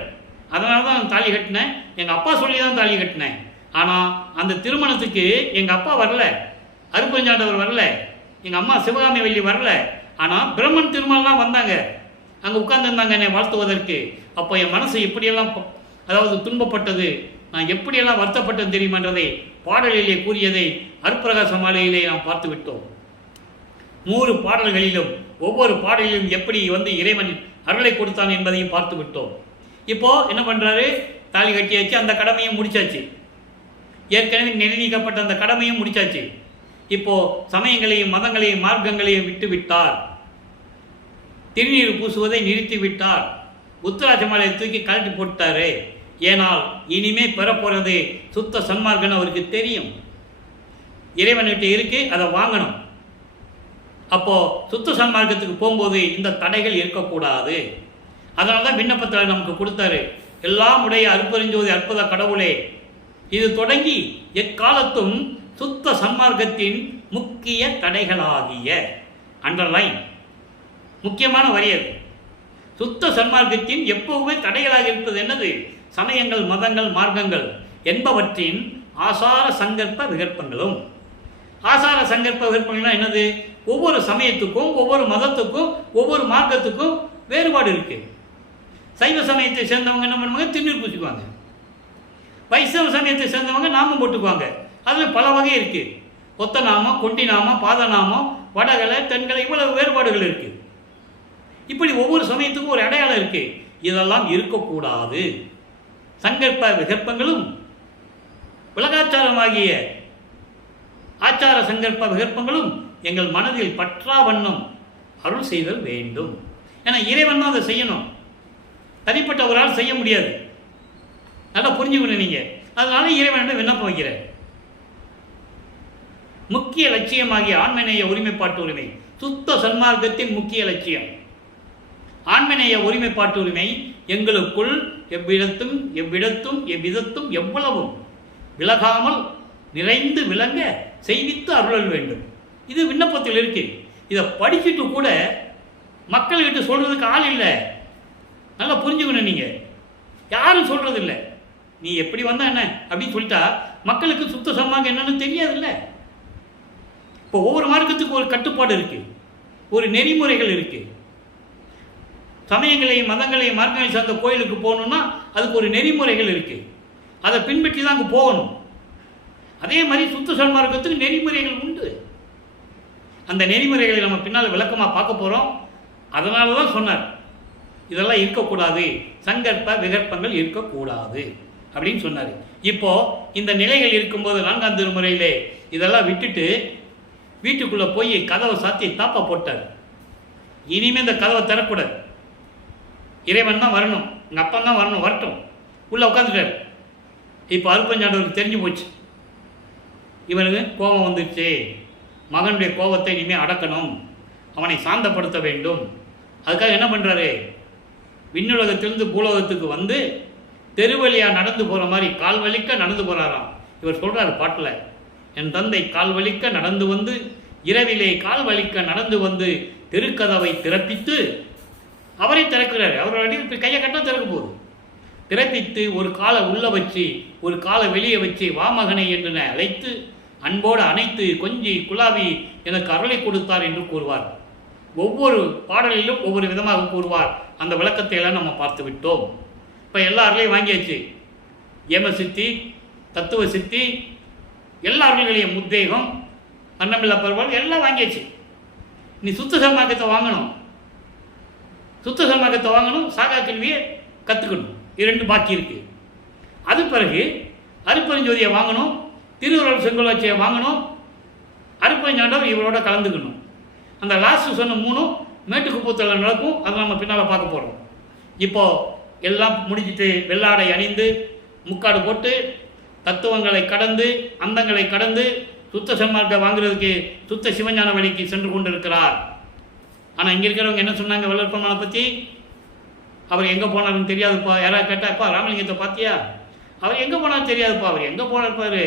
அதனால தான் தாலி கட்டினேன், எங்கள் அப்பா சொல்லி தான் தாலி கட்டினேன். ஆனால் அந்த திருமணத்துக்கு எங்கள் அப்பா வரல, அருப்பஞ்சாண்டவர் வரல, எங்கள் அம்மா சிவகாமி வள்ளி வரல. ஆனால் பிரம்மன் திருமணம்லாம் வந்தாங்க, அங்கே உட்கார்ந்துருந்தாங்க என்னை வாழ்த்துவதற்கு. அப்போ என் மனசு எப்படியெல்லாம் அதாவது துன்பப்பட்டது, நான் எப்படியெல்லாம் வருத்தப்பட்டது தெரியுமென்றதை பாடலிலே கூறியதை அருட்பிரகாச மாலையிலே நாம் பார்த்து விட்டோம். 100 பாடல்களிலும் ஒவ்வொரு பாடலிலும் எப்படி இறைவன் அருளை கொடுத்தான் என்பதையும் பார்த்து விட்டோம். இப்போது என்ன பண்ணுறாரு, தாலி கட்டியாச்சு, அந்த கடமையும் முடிச்சாச்சு. ஏற்கனவே நிர்ணயிக்கப்பட்ட அந்த கடமையும் முடிச்சாச்சு. இப்போது சமயங்களையும் மதங்களையும் மார்க்கங்களையும் விட்டு விட்டார். திருநீர் பூசுவதை நிறுத்தி விட்டார். உத்தராட்ச மாலையை தூக்கி கழட்டி போட்டாரு. ஏனால் இனிமே பெறப்போகிறது சுத்த சன்மார்க்கன்னு அவருக்கு தெரியும். இறைவன்கிட்ட இருக்கு, அதை வாங்கணும். அப்போ சுத்த சன்மார்க்கத்துக்கு போகும்போது இந்த தடைகள் இருக்கக்கூடாது. அதனால தான் விண்ணப்பத்தில் நமக்கு கொடுத்தாரு, எல்லாம் உடைய அருட்பெருஞ்சோதி அற்புத கடவுளே, இது தொடங்கி எக்காலத்தும் சுத்த சன்மார்க்கத்தின் முக்கிய தடைகளாகிய, அண்டர்லைன், முக்கியமான வரியது. சுத்த சன்மார்க்கத்தின் எப்பவுமே தடைகளாக இருப்பது என்னது? சமயங்கள், மதங்கள், மார்க்கங்கள் என்பவற்றின் ஆசார சங்கற்ப விகற்பங்களும். ஆசார சங்கற்ப விகற்பங்கள்லாம் என்னது? ஒவ்வொரு சமயத்துக்கும் ஒவ்வொரு மதத்துக்கும் ஒவ்வொரு மார்க்கத்துக்கும் வேறுபாடு இருக்கு. சைவ சமயத்தை சேர்ந்தவங்க என்ன பண்ணுவாங்க, திருநீர் பூசிக்குவாங்க. வைஷ்ணவ சமயத்தை சேர்ந்தவங்க நாமம் போட்டுக்குவாங்க. அதில் பல வகை இருக்குது. ஒத்த நாமம், கொண்டி நாமம், பாத நாமம், வடகலை தென்கலை இவ்வளவு வேறுபாடுகள் இருக்கு. இப்படி ஒவ்வொரு சமயத்துக்கும் ஒரு அடையாளம் இருக்கு. இதெல்லாம் இருக்கக்கூடாது. சங்கற்ப விகற்பங்களும் உலகாச்சாரமாகிய ஆச்சார சங்கற்ப விகற்பங்களும் எங்கள் மனதில் பற்றா வண்ணம் அருள் செய்தல் வேண்டும். ஏன்னா இறைவன் தான் அதை செய்யணும், தனிப்பட்ட ஒரு ஆள் செய்ய முடியாது. நல்லா புரிஞ்சுக்கணும் நீங்க. அதனால இறைவனிடம் விண்ணப்பம் வைக்கிறேன். முக்கிய லட்சியமாகிய ஆண்மநேய ஒருமைப்பாட்டு உரிமை, சுத்த சன்மார்க்கத்தின் முக்கிய லட்சியம் ஆண்மநேய ஒருமைப்பாட்டு உரிமை எங்களுக்குள் எவ்விடத்தும் எவ்விதத்தும் எவ்வளவும் விலகாமல் நிறைந்து விளங்க செய்வித்து அருளல் வேண்டும். இது விண்ணப்பத்தில் இருக்கு. இதை படிச்சுட்டு கூட மக்கள்கிட்ட சொல்றதுக்கு ஆள் இல்லை. நல்லா புரிஞ்சுக்கணும் நீங்க. யாரும் சொல்றது இல்லை. நீ எப்படி வந்தா என்ன அப்படின்னு சொல்லிட்டா மக்களுக்கு சுத்த சன்மார்க்கம் என்னன்னு தெரியாதுல்ல. இப்போ ஒவ்வொரு மார்க்கத்துக்கு ஒரு கட்டுப்பாடு இருக்கு, ஒரு நெறிமுறைகள் இருக்கு. சமயங்களையும் மதங்களையும் மார்க்கங்களை சார்ந்த கோயிலுக்கு போகணும்னா அதுக்கு ஒரு நெறிமுறைகள் இருக்கு. அதை பின்பற்றி தான் அங்கே போகணும். அதே மாதிரி சுத்த சன்மார்க்கத்துக்கு நெறிமுறைகள் உண்டு. அந்த நெறிமுறைகளை நம்ம பின்னால் விளக்கமாக பார்க்க போகிறோம். அதனால தான் சொன்னார் இதெல்லாம் இருக்கக்கூடாது, சங்கற்ப விகற்பங்கள் இருக்கக்கூடாது அப்படின்னு சொன்னார். இப்போ இந்த நிலைகள் இருக்கும்போது 4ஆம் திருமுறையிலே இதெல்லாம் விட்டுட்டு வீட்டுக்குள்ளே போய் கதவை சாத்தி தாப்பா போட்டார். இனிமேல் இந்த கதவை திறக்கூடாது, இறைவன் தான் வரணும், எங்கள் அப்பன் தான் வரட்டும். உள்ளே உட்காந்துட்டார். இப்போ அருப்பஞ்சாண்டவருக்கு தெரிஞ்சு போச்சு, இவனுக்கு கோபம் வந்துடுச்சு, மகனுடைய கோபத்தை இனிமேல் அடக்கணும், அவனை சாந்தப்படுத்த வேண்டும். அதுக்காக என்ன பண்ணுறாரு, விண்ணுலகத்திலிருந்து பூலோகத்துக்கு வந்து தெருவழியாக நடந்து போகிற மாதிரி கால் வலிக்க நடந்து போகிறாராம். இவர் சொல்கிறார் பாட்டில், என் தந்தை கால் வலிக்க நடந்து வந்து இரவிலே கால் வலிக்க நடந்து வந்து தெருக்கதவை திறப்பித்து அவரை திறக்கிறார். அவரோட கையை கட்ட திறக்க போகுது. திறப்பித்து ஒரு காலை உள்ளே வச்சு ஒரு காலை வெளியே வச்சு வாமகனை என்று அழைத்து அன்போடு அணைத்து கொஞ்சி குலாவி எனக்கு அருளை கொடுத்தார் என்று கூறுவார். ஒவ்வொரு பாடலிலும் ஒவ்வொரு விதமாக கூறுவார். அந்த விளக்கத்தை எல்லாம் நம்ம பார்த்து விட்டோம். இப்போ எல்லா அருளையும் வாங்கியாச்சு. ஏம சித்தி, தத்துவ சித்தி, எல்லா அருள்களையும் முத்தேகம், அன்னமில்லா பருவால் எல்லாம் வாங்கியாச்சு. நீ சுத்த சன்மார்க்கத்தை வாங்கணும், சுத்த சன்மார்க்கத்தை வாங்கணும், சாகா கேள்வியை கற்றுக்கணும். இது 2 பாக்கி இருக்கு. அது பிறகு அருப்பெருஞ்சோதியை வாங்கணும், திருவருள் செங்கோலாட்சியை வாங்கணும், அருப்பெருஞ்சாண்டவர் இவரோட கலந்துக்கணும். அந்த லாஸ்ட் சொன்ன 3 மேட்டுக்குப்பூத்தில் நடக்கும். அதை நம்ம பின்னால் பார்க்க போகிறோம். இப்போது எல்லாம் முடிச்சுட்டு வெள்ளாடை அணிந்து முக்காடு போட்டு தத்துவங்களை கடந்து அந்தங்களை கடந்து சுத்த சன்மார்க்கம் வாங்குறதுக்கு சுத்த சிவஞான வழிக்கு சென்று கொண்டிருக்கிறார். ஆனால் இங்கே இருக்கிறவங்க என்ன சொன்னாங்க வல்லற்பெருமானை பற்றி? அவர் எங்கே போனாருன்னு தெரியாதுப்பா. யாராவது கேட்டாப்பா ராமலிங்கத்தை பார்த்தியா? அவர் எங்கே போனாலும் தெரியாதுப்பா. அவர் எங்கே போனார்ப்பார்,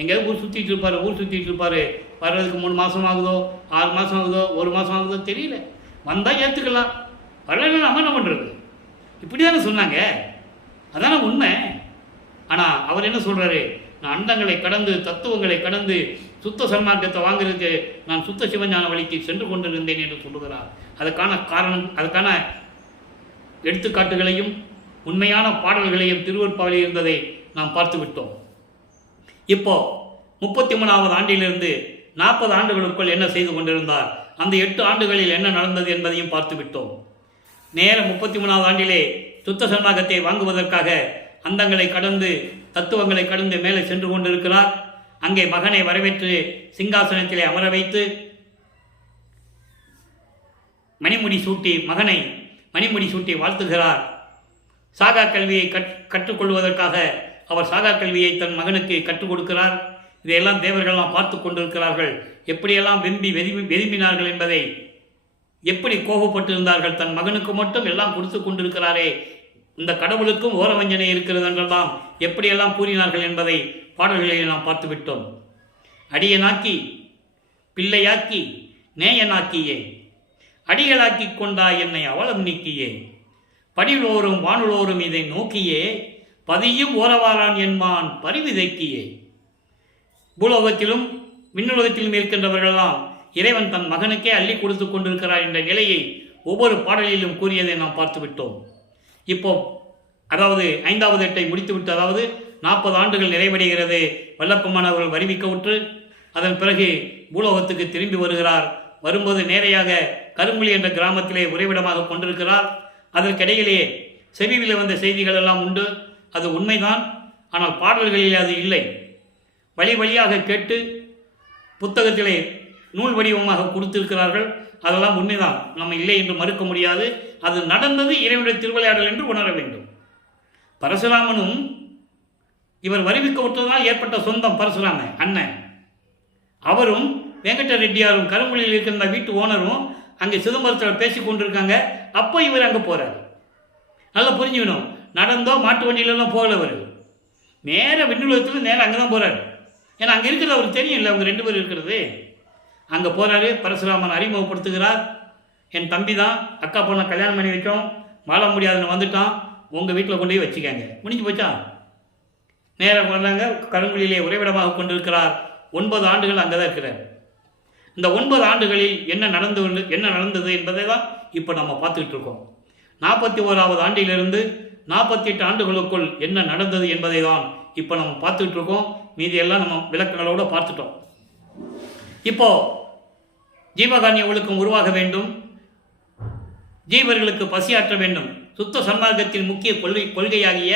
எங்கேயாவது ஊர் சுற்றிட்டு இருப்பார். வர்றதுக்கு 3 மாதம் ஆகுதோ, 6 மாதம் ஆகுதோ, 1 மாதம் ஆகுதோ தெரியல. வந்தால் ஏற்றுக்கலாம், வரலன்னா நம்ம என்ன பண்ணுறது? இப்படி தானே சொன்னாங்க, அதான உண்மை. ஆனால் அவர் என்ன சொல்கிறாரு, நான் அண்டங்களை கடந்து தத்துவங்களை கடந்து சுத்த சன்மார்க்கத்தை வாங்குறதுக்கு நான் சுத்த சிவஞான வழிக்கு சென்று கொண்டிருந்தேன் என்று சொல்லுகிறார். அதுக்கான காரணம், அதுக்கான எடுத்துக்காட்டுகளையும் உண்மையான பாடல்களையும் திருவருட்பாவில் இருந்ததை நாம் பார்த்து விட்டோம். இப்போ 33வது ஆண்டிலிருந்து 40 ஆண்டுகளுக்குள் என்ன செய்து கொண்டிருந்தார், அந்த 8 ஆண்டுகளில் என்ன நடந்தது என்பதையும் பார்த்து விட்டோம். நேரம் 33வது ஆண்டிலே சுத்த சன்மார்க்கத்தை வாங்குவதற்காக அந்தங்களை கடந்து தத்துவங்களை கடந்து மேலே சென்று கொண்டிருக்கிறார். அங்கே மகனை வரவேற்று சிங்காசனத்திலே அமர வைத்து மகனை மணிமுடி சூட்டி வாழ்த்துகிறார். சாகா கல்வியை கற்றுக்கொள்வதற்காக அவர் சாகா கல்வியை தன் மகனுக்கு கற்றுக் கொடுக்கிறார். இதையெல்லாம் தேவர்கள்லாம் பார்த்து கொண்டிருக்கிறார்கள். எப்படியெல்லாம் வெதும்பினார்கள் என்பதை, எப்படி கோபப்பட்டிருந்தார்கள். தன் மகனுக்கு மட்டும் எல்லாம் கொடுத்து கொண்டிருக்கிறாரே, இந்த கடவுளுக்கும் ஓரவஞ்சனை இருக்கிறது என்றெல்லாம் எப்படியெல்லாம் கூறினார்கள் என்பதை பாடல்களில் நாம் பார்த்து விட்டோம். அடியனாக்கி பிள்ளையாக்கி நேயனாக்கியே அடிகளாக்கி கொண்டாய் என்னை அவலம் நீக்கியே படிலோரும் வானுலோரும் இதை நோக்கியே பதியும் ஓரவாரான் என்பான் பரிவிதைக்கியே. பூலோகத்திலும் விண்ணுலகத்திலும் இருக்கின்றவர்களெல்லாம் இறைவன் தன் மகனுக்கே அள்ளி கொடுத்து கொண்டிருக்கிறார் என்ற நிலையை ஒவ்வொரு பாடலிலும் கூறியதை நாம் பார்த்து விட்டோம். இப்போ அதாவது 5வது எட்டை முடித்துவிட்டு, அதாவது 40 ஆண்டுகள் நிறைவடைகிறது. வல்லப்பெருமான் அவர்கள் வருவிக்க உற்று அதன் பிறகு பூலோகத்துக்கு திரும்பி வருகிறார். வரும்போது நேரையாக கருங்குழி என்ற கிராமத்திலே உறைவிடமாக கொண்டிருக்கிறார். அதற்கிடையிலே செவியில் வந்த செய்திகள் எல்லாம் உண்டு, அது உண்மைதான். ஆனால் பாடல்களில் அது இல்லை. வழி வழியாக கேட்டு புத்தகத்திலே நூல் வடிவமாக கொடுத்திருக்கிறார்கள். அதெல்லாம் உண்மைதான், நம்ம இல்லை என்று மறுக்க முடியாது. அது நடந்தது இறைவனுடைய திருவிளையாடல் என்று உணர வேண்டும். பரசுராமனும் இவர் வருவிக்க விட்டதனால் ஏற்பட்ட சொந்தம் பரசுராம அண்ணன். அவரும் வெங்கட ரெட்டியாரும் கருங்குழியில் இருக்கிற வீட்டு ஓனரும் அங்கே சிதம்பரத்தில் பேசி கொண்டிருக்காங்க. அப்போ இவர் அங்கே போகிறார். நல்லா புரிஞ்சுக்கணும். நடந்தோ மாட்டு வண்டியிலலாம் போகல. அவர் நேராக விண்ணுலகத்தில் நேராக அங்கே தான் போகிறார். ஏன்னா அங்கே இருக்கிறது அவருக்கு தெரியும் இல்லை, அவங்க 2 பேர் இருக்கிறது. அங்கே போகிறாரு. பரசுராமன் அறிமுகப்படுத்துகிறார். என் தம்பி தான், அக்கா பொண்ணை கல்யாணம் பண்ணி வைக்கும், வாழ முடியாதுன்னு வந்துட்டான், உங்கள் வீட்டில் கொண்டு போய் வச்சுக்காங்க. முடிஞ்சு போச்சா? நேராக வந்தாங்க. கருங்குழியிலே உறைவிடமாக கொண்டிருக்கிறார். 9 ஆண்டுகள் அங்கே தான் இருக்கிறார். இந்த 9 ஆண்டுகளில் என்ன நடந்தது என்பதை தான் இப்போ நம்ம பார்த்துக்கிட்டு இருக்கோம். 41வது ஆண்டிலிருந்து 48 ஆண்டுகளுக்குள் என்ன நடந்தது என்பதை தான் இப்போ நம்ம பார்த்துக்கிட்டு இருக்கோம். மீதியெல்லாம் நம்ம விளக்கங்களோடு பார்த்துட்டோம். இப்போ ஜீவகாருண்ய ஒழுக்கம் உருவாக வேண்டும், ஜீவர்களுக்கு பசியாற்ற வேண்டும். சுத்த சன்மார்க்கத்தின் முக்கிய கொள்கையாகிய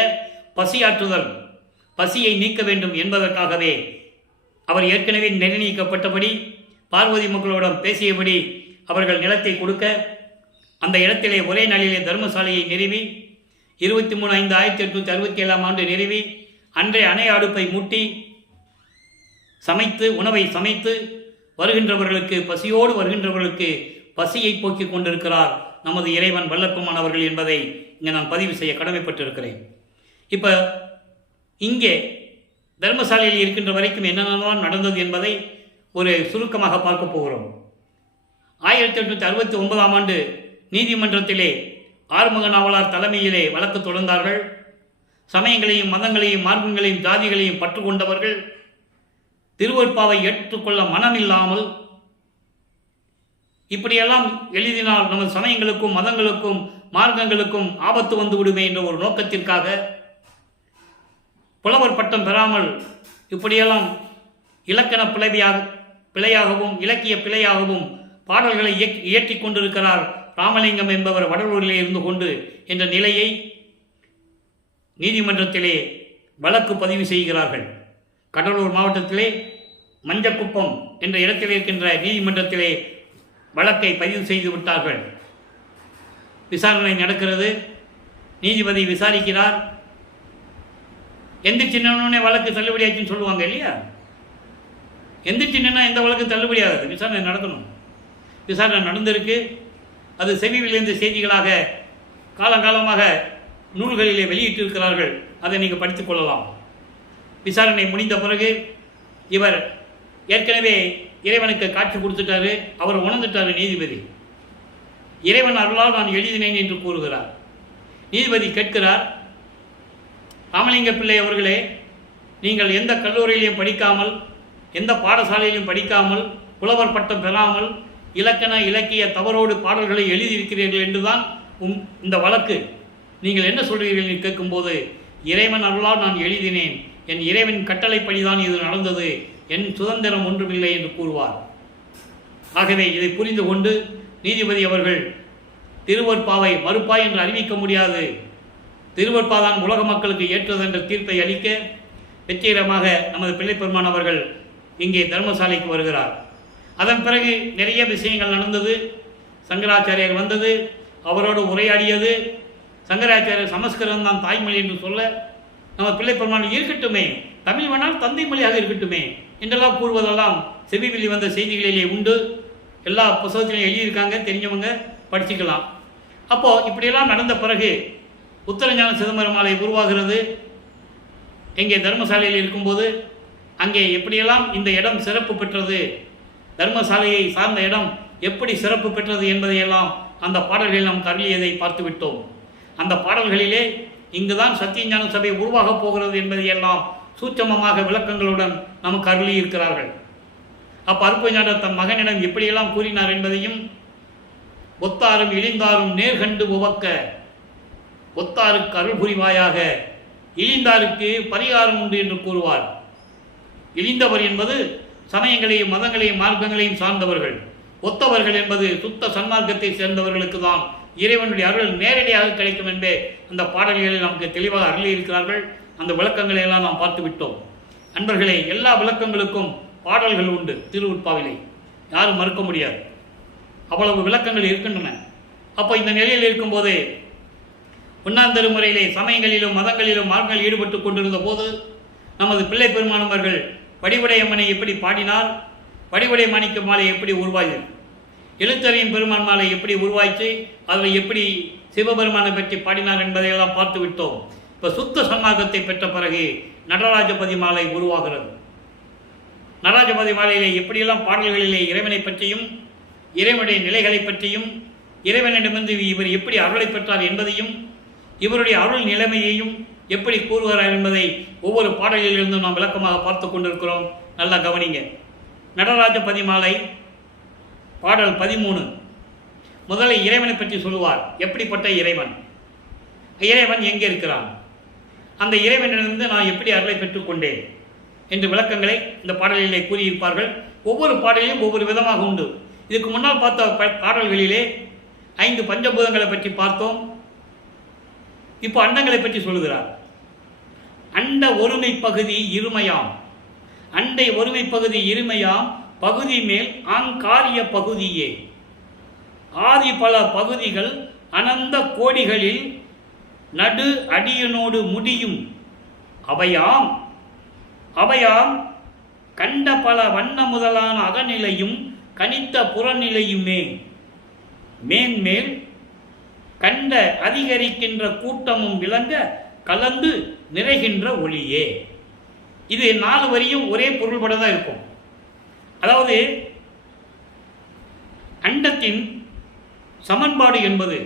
பசியாற்றுதல், பசியை நீக்க வேண்டும் என்பதற்காகவே அவர் ஏற்கனவே நிர்ணயிக்கப்பட்டபடி பார்வதி மக்களிடம் பேசியபடி அவர்கள் நிலத்தை கொடுக்க, அந்த இடத்திலே ஒரே நாளிலே தர்மசாலையை நிறுவி 23/5/1867 நிறுவி அன்றைய அணை அடுப்பை மூட்டி உணவை சமைத்து வருகின்றவர்களுக்கு, பசியோடு வருகின்றவர்களுக்கு பசியை போக்கிக் கொண்டிருக்கிறார் நமது இறைவன் வல்லப்பமானவர்கள் என்பதை இங்கே நான் பதிவு செய்ய கடமைப்பட்டிருக்கிறேன். இப்போ இங்கே தர்மசாலையில் இருக்கின்ற வரைக்கும் என்னென்னலாம் நடந்தது என்பதை ஒரு சுருக்கமாக பார்க்க போகிறோம். 1869ஆம் ஆண்டு நீதிமன்றத்திலே ஆறுமுக நாவலார் தலைமையிலே வழக்கு தொடர்ந்தார்கள். சமயங்களையும் மதங்களையும் மார்க்கங்களையும் ஜாதிகளையும் பற்று கொண்டவர்கள் திருவருட்பாவை ஏற்றுக்கொள்ள மனமில்லாமல் இப்படியெல்லாம் எழுதினால் நமது சமயங்களுக்கும் மதங்களுக்கும் மார்க்கங்களுக்கும் ஆபத்து வந்து விடுமே என்ற ஒரு நோக்கத்திற்காக புலவர் பட்டம் பெறாமல் இப்படியெல்லாம் இலக்கண பிழையாகவும் இலக்கிய பிழையாகவும் பாடல்களை இயற்றி கொண்டிருக்கிறார் ராமலிங்கம் என்பவர் வடலூரிலே இருந்து கொண்டு என்ற நிலையை நீதிமன்றத்திலே வழக்கு பதிவு செய்கிறார்கள். கடலூர் மாவட்டத்திலே மஞ்சக்குப்பம் என்ற இடத்தில் இருக்கின்ற நீதிமன்றத்திலே வழக்கை பதிவு செய்து விட்டார்கள். விசாரணை நடக்கிறது. நீதிபதி விசாரிக்கிறார். எந்த சின்னே வழக்கு தள்ளுபடியாச்சுன்னு சொல்லுவாங்க இல்லையா? எந்த சின்னா எந்த வழக்கு தள்ளுபடியாகாது. விசாரணை நடத்தணும். விசாரணை நடந்திருக்கு. அது செவியிலிருந்து செய்திகளாக காலங்காலமாக நூல்களிலே வெளியிட்டிருக்கிறார்கள். அதை நீங்கள் படித்துக் கொள்ளலாம். விசாரணை முடிந்த பிறகு இவர் ஏற்கனவே இறைவனுக்கு காட்சி கொடுத்துட்டாரு. அவர் உணர்ந்துட்டார் நீதிபதி. இறைவன் அருளால் நான் எழுதினேன் என்று கூறுகிறார். நீதிபதி கேட்கிறார், ராமலிங்க பிள்ளை அவர்களே, நீங்கள் எந்த கல்லூரியிலையும் படிக்காமல், எந்த பாடசாலையிலும் படிக்காமல், புலவர் பட்டம் பெறாமல் இலக்கண இலக்கிய தவறோடு பாடல்களை எழுதியிருக்கிறீர்கள் என்றுதான் இந்த வழக்கு. நீங்கள் என்ன சொல்கிறீர்கள் என்று கேட்கும்போது, இறைவன் அருளால் நான் எழுதினேன், என் இறைவன் கட்டளைப்படிதான் இது நடந்தது, என் சுதந்திரம் ஒன்றுமில்லை என்று கூறுவார். ஆகவே இதை புரிந்து கொண்டு நீதிபதி அவர்கள் திருவருட்பாவை மறுப்பாய் என்று அறிவிக்க முடியாது, திருவருட்பாதான் உலக மக்களுக்கு ஏற்றது என்ற தீர்ப்பை அளிக்க வெற்றிகரமாக நமது பிள்ளைப்பெருமான் அவர்கள் இங்கே தர்மசாலைக்கு வருகிறார். அதன் பிறகு நிறைய விஷயங்கள் நடந்தது. சங்கராச்சாரியர் வந்தது, அவரோடு உரையாடியது. சங்கராச்சாரியர் சமஸ்கிருதம் தான் தாய்மொழி என்று சொல்ல, நம்ம பிள்ளைப்பெருமான் இருக்கட்டுமே, தமிழ் வேணால் தந்தை மொழியாக இருக்கட்டுமே என்றெல்லாம் கூறுவதெல்லாம் செவிவெளி வந்த செய்திகளிலே உண்டு. எல்லா புத்தகத்திலையும் எழுதியிருக்காங்க, தெரிஞ்சவங்க படிச்சுக்கலாம். அப்போது இப்படியெல்லாம் நடந்த பிறகு உத்தரஞான சிதம்பரம் ஆலை உருவாகிறது. எங்கே தர்மசாலையில் இருக்கும்போது அங்கே எப்படியெல்லாம் இந்த இடம் சிறப்பு பெற்றது, தர்மசாலையை சார்ந்த இடம் எப்படி சிறப்பு பெற்றது என்பதையெல்லாம் அந்த பாடல்களில் நாம் கருளியதை பார்த்து விட்டோம். அந்த பாடல்களிலே இங்குதான் சத்தியஞான சபை உருவாகப் போகிறது என்பதையெல்லாம் சூட்சமமாக விளக்கங்களுடன் நமக்கு அருளி இருக்கிறார்கள். அப்போ அருப்பஞானர் தன் மகனிடம் எப்படியெல்லாம் கூறினார் என்பதையும், ஒத்தாரும் இழிந்தாரும் நேர்கண்டு உவக்க, ஒத்தாருக்கு அருள் புரிவாயாக, இழிந்தாருக்கு பரிகாரம் உண்டு என்று கூறுவார். இழிந்தவர் என்பது சமயங்களையும் மதங்களையும் மார்க்கங்களையும் சார்ந்தவர்கள். ஒத்தவர்கள் என்பது சுத்த சன்மார்க்கத்தை சேர்ந்தவர்களுக்கு தான் இறைவனுடைய அருள் நேரடியாக கிடைக்கும் என்பே அந்த பாடல்களில் நமக்கு தெளிவாக அருளி இருக்கிறார்கள். அந்த விளக்கங்களை எல்லாம் நாம் பார்த்து விட்டோம். நண்பர்களே, எல்லா விளக்கங்களுக்கும் பாடல்கள் உண்டு. திருவுட்பாவிலே யாரும் மறுக்க முடியாது, அவ்வளவு விளக்கங்கள் இருக்கின்றன. அப்போ இந்த நிலையில் இருக்கும்போது ஒன்றாம் திருமுறையிலே சமயங்களிலும் மதங்களிலும் மார்க்கங்கள் ஈடுபட்டு கொண்டிருந்த போது நமது பிள்ளை பெருமானவர்கள் வடிவுடையம்மனை எப்படி பாடினார், வடிவுடை மாணிக்க மாலை எப்படி உருவாகியது, எழுத்தறியும் பெருமான் மாலை எப்படி உருவாய்ச்சு, அதில் எப்படி சிவபெருமானை பற்றி பாடினார் என்பதையெல்லாம் பார்த்து விட்டோம். இப்போ சுத்த சன்மார்க்கத்தை பெற்ற பிறகு நடராஜபதி மாலை உருவாகிறது. நடராஜபதி மாலையிலே எப்படியெல்லாம் பாடல்களிலே இறைவனை பற்றியும் இறைவனுடைய நிலைகளை பற்றியும் இறைவனிடமிருந்து இவர் எப்படி அருளை பெற்றார் என்பதையும் இவருடைய அருள் நிலைமையையும் எப்படி கூறுகிறார் என்பதை ஒவ்வொரு பாடலிலிருந்தும் நாம் விளக்கமாக பார்த்து கொண்டிருக்கிறோம். நல்லா கவனிங்க. நடராஜபதி மாலை பாடல் 13 முதல்ல இறைவனை பற்றி சொல்லுவார். எப்படிப்பட்ட இறைவன், இறைவன் எங்கே இருக்கிறான், அந்த இறைவனிடமிருந்து நான் எப்படி அருளை பெற்றுக்கொண்டேன் என்று விளக்கங்களை இந்த பாடலிலே கூறியிருப்பார்கள். ஒவ்வொரு பாடலிலும் ஒவ்வொரு விதமாக உண்டு. இதுக்கு முன்னால் பார்த்த பாடல்களிலே 5 பஞ்சபூதங்களை பற்றி பார்த்தோம். இப்போ அண்டங்களை பற்றி சொல்லுகிறார். அண்ட ஒருமை பகுதி இருமையாம், அண்டை ஒருமை பகுதி இருமையாம், பகுதி மேல் ஆங்காரிய பகுதியே, ஆதி பல பகுதிகள் அனந்த கோடிகளில் நடு அடியனோடு முடியும் அவையாம், அவையாம் கண்ட பல வண்ண முதலான அகநிலையும் கனித்த புறநிலையுமே, மேன்மேல் கண்ட அதிகரிக்கின்ற கூட்டமும் விளங்க கலந்து நிறைகின்ற ஒளியே. இது 4 வரியும் ஒரே பொருள்பட தான் இருக்கும். அதாவது அண்டத்தின் சமன்பாடு என்பது,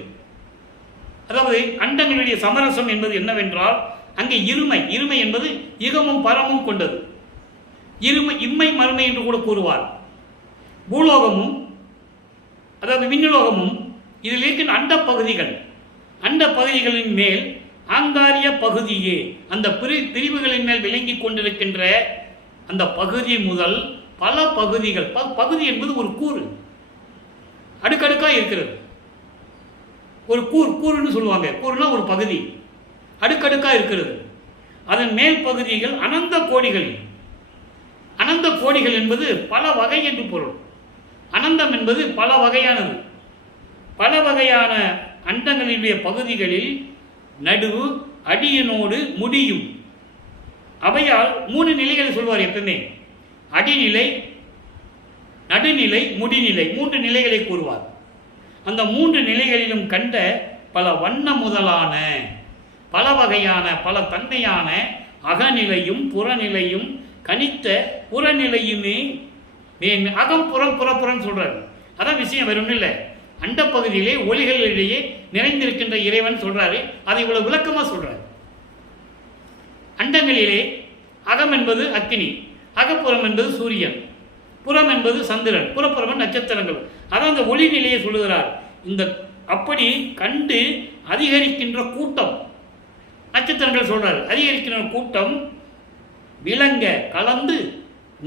அதாவது அண்டங்களுடைய சமரசம் என்பது என்னவென்றால் அங்கே இருமை, இருமை என்பது இகமும் பரமும் கொண்டது. இருமை இம்மை மறுமை என்று கூட கூறுவார். பூலோகமும் அதாவது விண்ணுலோகமும் இதில் இருக்கின்ற அண்ட பகுதிகள், அண்ட பகுதிகளின் மேல் ஆங்காரிய பகுதியே, அந்த பிரிவுகளின் மேல் விளங்கி கொண்டிருக்கின்ற அந்த பகுதி முதல் பல பகுதிகள். பகுதி என்பது ஒரு கூறு, அடுக்கடுக்காக இருக்கிறது. ஒரு கூறுன்னு சொல்லுவாங்க. கூறுனா ஒரு பகுதி, அடுக்கடுக்காக இருக்கிறது. அதன் மேல் பகுதிகள் அனந்த கோடிகள். அனந்த கோடிகள் என்பது பல வகை என்று பொருள். அனந்தம் என்பது பல வகையானது. பல வகையான அண்டங்களினுடைய பகுதிகளில் நடுவு அடியனோடு முடியும். அவையால் 3 நிலைகளை சொல்வார் எப்பவுமே. அடிநிலை, நடுநிலை, முடிநிலை, 3 நிலைகளை கூறுவார். அந்த 3 நிலைகளிலும் கண்ட பல வண்ண முதலான பல வகையான பல தன்மையான அகநிலையும் புறநிலையும் கனித்த புறநிலையுமே. அகம் புறம் புறப்புறம் சொல்றாரு. அதான் விஷயம், வேற ஒன்றும் இல்லை. அண்ட பகுதியிலே ஒளிகளிடையே நிறைந்திருக்கின்ற இறைவன் சொல்றாரு. அதை இவ்வளவு விளக்கமா சொல்றாரு. அண்டங்களிலே அகம் என்பது அக்கினி, அகப்புறம் என்பது சூரியன், புறம் என்பது சந்திரன், புறப்புறம் நட்சத்திரங்கள். அதான் அந்த ஒளி நிலையை சொல்லுகிறார். இந்த அப்படி கண்டு அதிகரிக்கின்ற கூட்டம், நட்சத்திரங்கள் சொல்றாரு, அதிகரிக்கின்ற கூட்டம் விளங்க கலந்து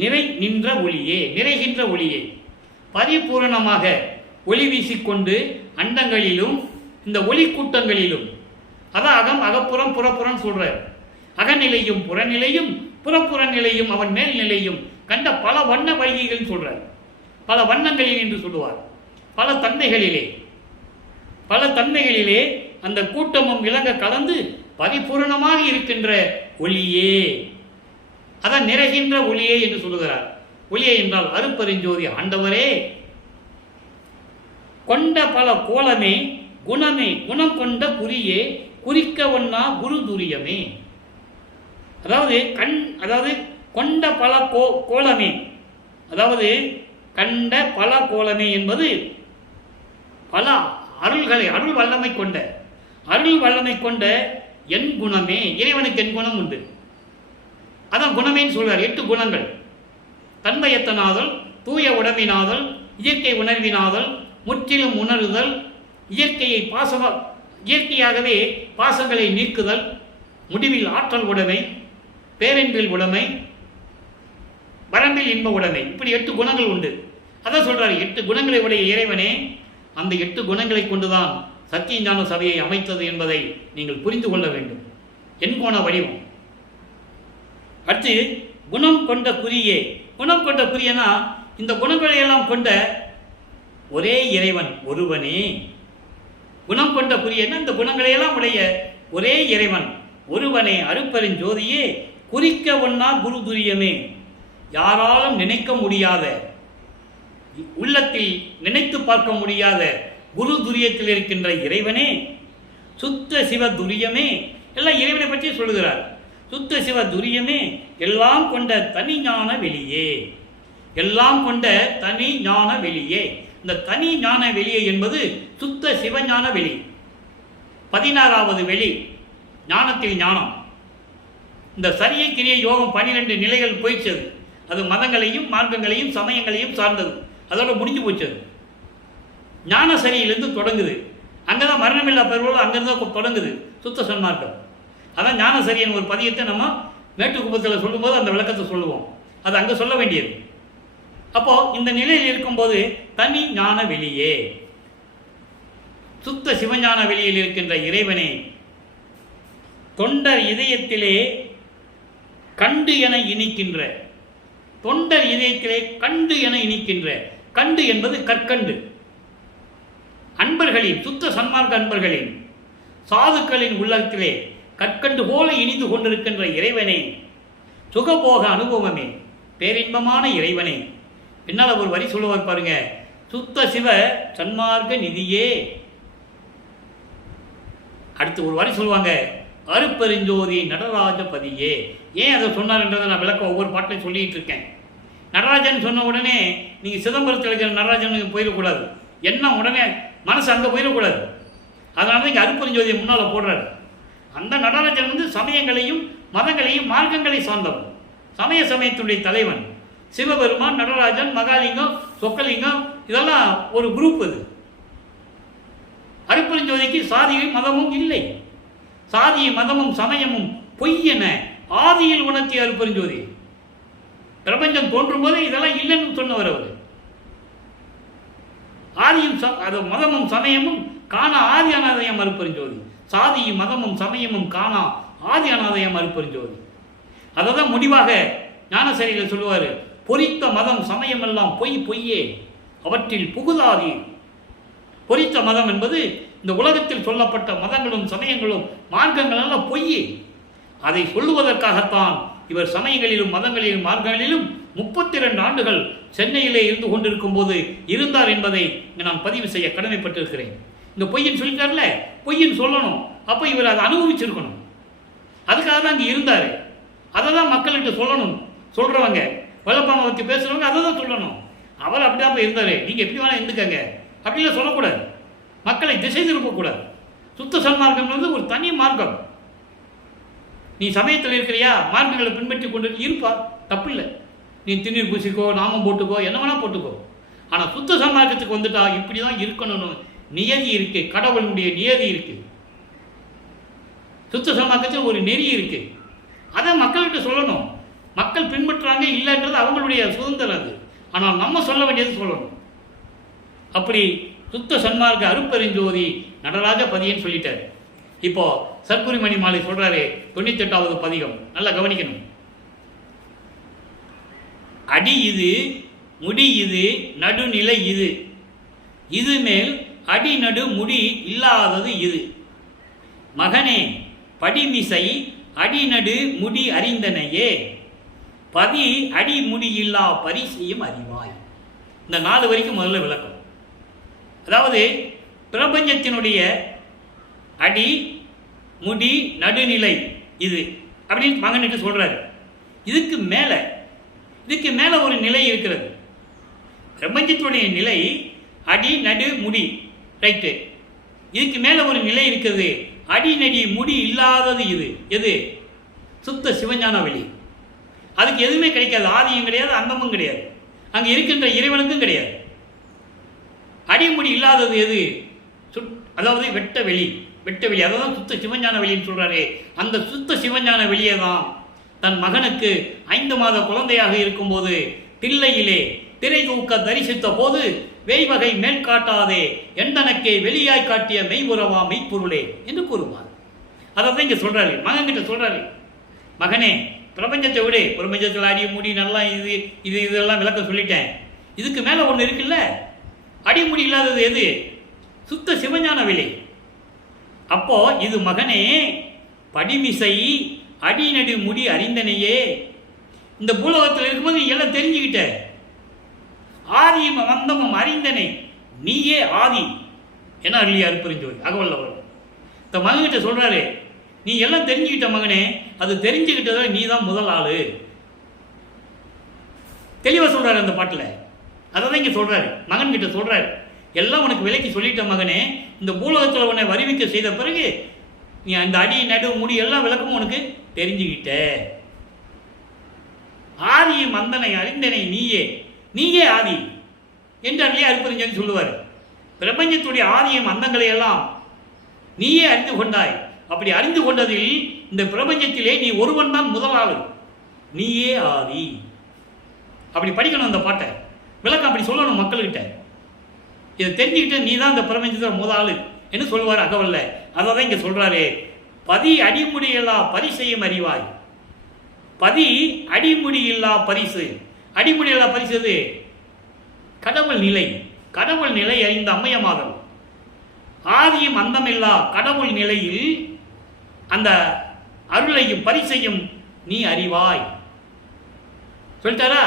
நிறை நின்ற ஒளியே, நிறைகின்ற ஒளியே, பரிபூரணமாக ஒளி வீசிக்கொண்டு அண்டங்களிலும் இந்த ஒளி கூட்டங்களிலும், அதான் அகம் அகப்புறம் புறப்புறம் சொல்றார். அகநிலையும் புறநிலையும் புறப்புறநிலையும் அவன் மேல்நிலையும் கண்ட பல வண்ண வைகைகள் சொல்றார். பல வண்ணங்களில் என்று சொல்லுவார். பல தன்மைகளிலே அந்த கூட்டமும் விளங்க கலந்து பரிபூரணமாக இருக்கின்ற ஒளியே, அதான் நிறைகின்ற ஒளியே என்று சொல்லுகிறார். ஒளியே என்றால் அருப்பெருஞ்சோதி ஆண்டவரே. கொண்ட பல கோலமே குணமே, குணம் கொண்ட குறியே, குறிக்க ஒன்னா குரு துரியமே. அதாவது கொண்ட பல கோலமே, அதாவது கண்ட பல கோலமே என்பது பல அருள்களை, அருள் வல்லமை கொண்ட என் குணமே. இறைவனுக்கு என் குணம் உண்டு, அதான் குணமேன்னு சொல்றார். 8 குணங்கள்: தன்மையத்தனாதல், தூய உடம்பினாதல், இயற்கை உணர்வினாதல், முற்றிலும் உணருதல், இயற்கையாகவே பாசங்களை நீக்குதல், முடிவில் ஆற்றல் உடைமை, பேரன்பில் உடைமை, வரம்பில் இன்ப உடைமை. இப்படி 8 குணங்கள் உண்டு. அதான் சொல்றாரு, 8 குணங்களை உடைய இறைவனே அந்த 8 குணங்களை கொண்டுதான் சத்திய ஞான சபையை அமைத்தது என்பதை நீங்கள் புரிந்து கொள்ள வேண்டும். எண்கோண வடிவம். அடுத்து குணம் கொண்ட குறியே. குணம் கொண்ட குறியனா இந்த குணங்களை எல்லாம் கொண்ட ஒரே இறைவன் ஒருவனே. குணம் கொண்ட குறியனா இந்த குணங்களை எல்லாம் உடைய ஒரே இறைவன் ஒருவனே அருட்பெருஞ்சோதியே குறிக்க ஒண்ணா குரு துரியமே. யாராலும் நினைக்க முடியாத, உள்ளத்தில் நினைத்து பார்க்க முடியாத குரு துரியத்தில் இருக்கின்ற இறைவனே, சுத்த சிவ துரியமே. எல்லாம் இறைவனை பற்றி சொல்லுகிறார். சுத்த சிவ துரியமே, எல்லாம் கொண்ட தனி ஞான வெளியே. எல்லாம் கொண்ட தனி ஞான வெளியே. இந்த தனி ஞான வெளியே என்பது சுத்த சிவஞான வெளி. 16வது வெளி, ஞானத்தில் ஞானம். இந்த சரியை கிரிய யோகம் 12 நிலைகள் போயிடுச்சது. அது மதங்களையும் மார்க்கங்களையும் சமயங்களையும் சார்ந்தது. அதோட முடிஞ்சு போச்சது. ஞான சரியிலிருந்து தொடங்குது. அங்கதான் மரணமில்லா பெருவள் அங்கிருந்து தொடங்குது சுத்த சன்மார்க்கம். அதான் ஞான சரியன் ஒரு பதியத்தை நம்ம மேட்டுக்குப்பத்தில் சொல்லும்போது அந்த விளக்கத்தை சொல்லுவோம். அது அங்கே சொல்ல வேண்டியது. அப்போ இந்த நிலையில் இருக்கும்போது தனி ஞான வெளியே, சுத்த சிவஞான வெளியில் இருக்கின்ற இறைவனே, தொண்டர் இதயத்திலே கண்டு என இனிக்கின்ற, தொண்டர் இதயத்திலே கண்டு என இனிக்கின்ற, கண்டு என்பது கற்கண்டு. அன்பர்களின், சுத்த சன்மார்க்க அன்பர்களின், சாதுக்களின் உள்ளத்திலே கற்கண்டு போல இனிந்து கொண்டிருக்கின்ற இறைவனே, சுகபோக அனுபவமே, பேரின்பமான இறைவனே. பின்னால் ஒரு வரி சொல்லுவார் பாருங்க, சுத்த சிவ சன்மார்க்க நிதியே. அடுத்து ஒரு வரி சொல்லுவாங்க, அருட்பெருஞ்சோதி நடராஜ பதியே. ஏன் அதை சொன்னார்ன்றதை நான் விளக்க ஒவ்வொரு பாட்டையும் சொல்லிட்டு இருக்கேன். நடராஜன் சொன்ன உடனே நீங்கள் சிதம்பரத்தில் இருக்கிற நடராஜனுக்கு போயிடக்கூடாது. என்ன உடனே மனசு அங்கே போயிடக்கூடாது. அதனால தான் இங்கே அருட்பெருஞ்சோதியை முன்னால் போடுறாரு. அந்த நடராஜன் வந்து சமயங்களையும் மதங்களையும் மார்க்கங்களை சார்ந்தவன். சமயத்துடைய தலைவன் சிவபெருமான், நடராஜன், மகாலிங்கம், சொக்கலிங்கம், இதெல்லாம் ஒரு குரூப். அது அருட்பெருஞ்சோதிக்கு சாதியும் மதமும் இல்லை. சாதி மதமும் சமயமும் பொய்யென ஆதியில் உணர்த்திய அருட்பெருஞ்சோதி. பிரபஞ்சம் தோன்றும் போதே இதெல்லாம் இல்லைன்னு சொன்னவர் அவர். ஆதியும் மதமும் சமயமும் காணா ஆதி அனாதயம் அருட்பெருஞ்சோதி. சாதியும் மதமும் சமயமும் காணா ஆதி அனாதயம் அருட்பெருஞ்சோதி. அதை தான் முடிவாக ஞானசரியில் சொல்லுவார், பொறித்த மதம் சமயம் எல்லாம் பொய்யே, அவற்றில் புகுதாதி. பொறித்த மதம் என்பது இந்த உலகத்தில் சொல்லப்பட்ட மதங்களும் சமயங்களும் மார்க்கங்கள் எல்லாம் பொய். அதை சொல்லுவதற்காகத்தான் இவர் சமயங்களிலும் மதங்களிலும் மார்க்கங்களிலும் 32 ஆண்டுகள் சென்னையிலே இருந்து கொண்டிருக்கும் போது இருந்தார் என்பதை நான் பதிவு செய்ய கடமைப்பட்டிருக்கிறேன். இந்த பொய்யின் சொல்லிட்டார்ல, பொய்யின் சொல்லணும். அப்போ இவர் அதை அனுபவிச்சிருக்கணும். அதுக்காக தான் இங்கே இருந்தார். அதை தான் மக்கள்கிட்ட சொல்லணும். சொல்கிறவங்க வல்லப்பாவை பற்றி பேசுகிறவங்க அதை தான் சொல்லணும். அவர் அப்படிதான் போய் இருந்தார், நீங்கள் எப்படி வேணால் இருந்துக்கங்க அப்படிலாம் சொல்லக்கூடாது. மக்களை திசை திருப்பக்கூடாது. சுத்த சன்மார்க்கம் வந்து ஒரு தனி மார்க்கம். நீ சமயத்தில் இருக்கிறியா, மார்க்கங்களை பின்பற்றி கொண்டு இருப்பா, தப்பு இல்லை. நீ திண்ணீர் பூசிக்கோ, நாமம் போட்டுக்கோ, என்ன வேணா போட்டுக்கோ. ஆனால் சுத்த சன்மார்க்கத்துக்கு வந்துட்டா இப்படி தான் இருக்கணும்னு நியதி இருக்கு. கடவுளுடைய நியதி இருக்கு. சுத்த சன்மார்க்கத்தில் ஒரு நெறி இருக்கு. அதை மக்கள்கிட்ட சொல்லணும். மக்கள் பின்பற்றாங்க இல்லைன்றது அவங்களுடைய சுதந்திரம். அது ஆனால் நம்ம சொல்ல வேண்டியது சொல்லணும். அப்படி சுத்த சன்மார்க்க அருட்பெருஞ்சோதி நடராஜ பதியன்னு சொல்லிட்டார். இப்போ சர்க்குரிமணி மாலை சொல்றாரு, 98வது பதிகம். நல்லா கவனிக்கணும். அடி இது, முடி இது, நடுநிலை இது, இது மேல் அடி நடு முடி இல்லாதது இது. மகனே படிமிசை அடிநடு முடி அறிந்தனையே, பதி அடி முடி இல்லா பரிசையும் அறிவாய். இந்த 4 வரைக்கும் முதல்ல விளக்கம். அதாவது பிரபஞ்சத்தினுடைய அடி முடி நடுநிலை இது அப்படின்னு மகனுக்கு சொல்றாரு. இதுக்கு மேலே ஒரு நிலை இருக்கிறது. பிரபஞ்சத்தினுடைய நிலை அடி நடு முடி, ரைட்டு. இதுக்கு மேலே ஒரு நிலை இருக்கிறது. அடி நடி முடி இல்லாதது இது. எது? சுத்த சிவஞான வெளி. அதுக்கு எதுவுமே கிடைக்காது. ஆதியும் கிடையாது, அந்தமும் கிடையாது. அங்கே இருக்கின்ற இறைவனுக்கும் கிடையாது. அடிமுடி இல்லாதது எது? அதாவது வெட்ட வெளி. அதான் சுத்த சிவஞான வெளின்னு சொல்றாரு. அந்த சுத்த சிவஞான வெளியே தான் தன் மகனுக்கு 5 மாத குழந்தையாக இருக்கும்போது தில்லையிலே திரை தூக்க தரிசித்த போது வெய்வகை மேல் காட்டாதே எந்தனக்கே வெளியாய் காட்டிய மெய்புறவா மெய்ப்பொருளே என்று கூறுவார். அதான் இங்க சொல்றாரு, மகன் கிட்ட சொல்றாரு, மகனே பிரபஞ்சத்தை விடு, பிரபஞ்சத்தில் அடி முடி நல்லா இதெல்லாம் விளக்க சொல்லிட்டேன், இதுக்கு மேல ஒன்று இருக்குல்ல, அடிமுடி இல்லாதது எது? சுத்த சிவஞான விலை. அப்போ இது மகனே படிமிசை அடிநடு முடி அறிந்தனையே, இந்த பூலோகத்தில் இருக்கும்போது நீ எல்லாம் தெரிஞ்சுக்கிட்ட, ஆதியும் அந்தமும் அறிந்தனை நீயே ஆதி என்ன இல்லையா அருப்பெருஞ்சோதி அகவல்ல வரும். இந்த மகன்கிட்ட சொல்றாரு, நீ எல்லாம் தெரிஞ்சுக்கிட்ட மகனே, அது தெரிஞ்சுக்கிட்டத நீ தான் முதல் ஆளு. தெளிவா சொல்றாரு அந்த பாட்டுல. அதான் இங்க சொல்றாரு, மகன் கிட்ட சொல்றாரு, எல்லாம் உனக்கு விலைக்கு சொல்லிட்ட மகனே, இந்த பூலோகத்தில் உன்னை வருவிக்க செய்த பிறகு நீ அந்த அடி நடு முடி எல்லாம் விளக்கமும் உனக்கு தெரிஞ்சுக்கிட்ட, ஆதியும் அந்தனை அறிந்தனை நீயே, நீயே ஆதி என்றே அருப்பெருஞ்சோதி சொல்லுவார். பிரபஞ்சத்துடைய ஆதியும் அந்தங்களை எல்லாம் நீயே அறிந்து கொண்டாய். அப்படி அறிந்து கொண்டதில் இந்த பிரபஞ்சத்திலே நீ ஒருவன் தான் முதலாளு, நீயே ஆதி. அப்படி படிக்கணும் அந்த பாட்டை, விளக்கம் அப்படி சொல்லணும் மக்கள்கிட்ட. இதை தெரிஞ்சுக்கிட்டு நீ தான் இந்த பிரபஞ்சத்தில் முதலாளு என்று சொல்லுவார் அகவல்ல. அதான் இங்க சொல்றாரு, பதி அடிமுடியில்லா பரிசையும் அறிவாய். பதி அடிமுடியில்லா பரிசு. அடிமுடியில்லா பரிசு எது? கடவுள் நிலை. கடவுள் நிலை அறிந்த அம்மையமாதல். ஆதியும் அந்தமில்லா கடவுள் நிலையில் அந்த அருளையும் பரிசையும் நீ அறிவாய் சொல்லிட்டாரா?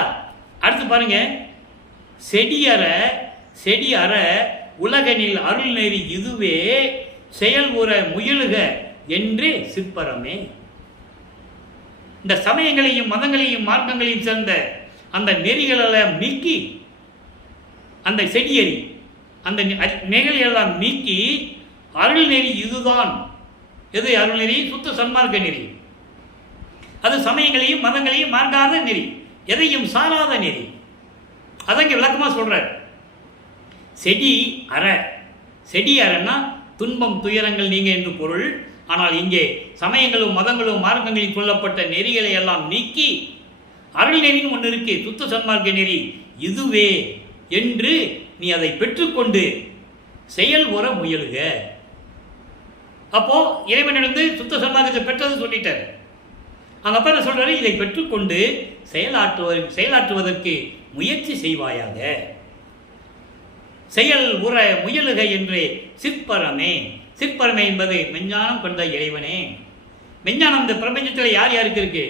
அடுத்து பாருங்க, செடி அற உலகனில் அருள் நெறி இதுவே செயல் உற முயலுக என்று சிற்பரமே. இந்த சமயங்களையும் மதங்களையும் மார்க்கங்களையும் சேர்ந்த அந்த நெறிகளெல்லாம் நீக்கி, அந்த செடியறி அந்த நெறிகளெல்லாம் நீக்கி அருள் நெறி இதுதான். எது அருள் நெறி? சுத்த சன்மார்க்க நெறி. அது சமயங்களையும் மதங்களையும் மார்க்காத நெறி, எதையும் சாராத நெறி. அதங்க விளக்கமா சொல்றார். செடி அறன்னா துன்பம் துயரங்கள் நீங்க என்று பொருள். ஆனால் இங்கே சமயங்களும் மதங்களும் மார்க்கங்களில் கொள்ளப்பட்ட நெறிகளை எல்லாம் நீக்கி அருள் நெறின்னு ஒன்று இருக்கு, சுத்த சன்மார்க்க நெறி, இதுவே என்று நீ அதை பெற்றுக்கொண்டு செயல் உற முயலுக. அப்போ இறைவனிடந்து சுத்த சன்மார்க்கத்தை பெற்றது சொல்லிட்டார். அவங்க அப்பா என்ன சொல்றாரு? இதை பெற்றுக்கொண்டு செயலாற்றுவதற்கு முயற்சி செய்வாயாக. செயல் உற முயலுக என்று சிற்பரமே. சிற்பரமே என்பது மெஞ்ஞானம் கொண்ட இறைவனே. மெஞ்ஞானம் இந்த பிரபஞ்சத்தில் யார் யாருக்கு இருக்கு?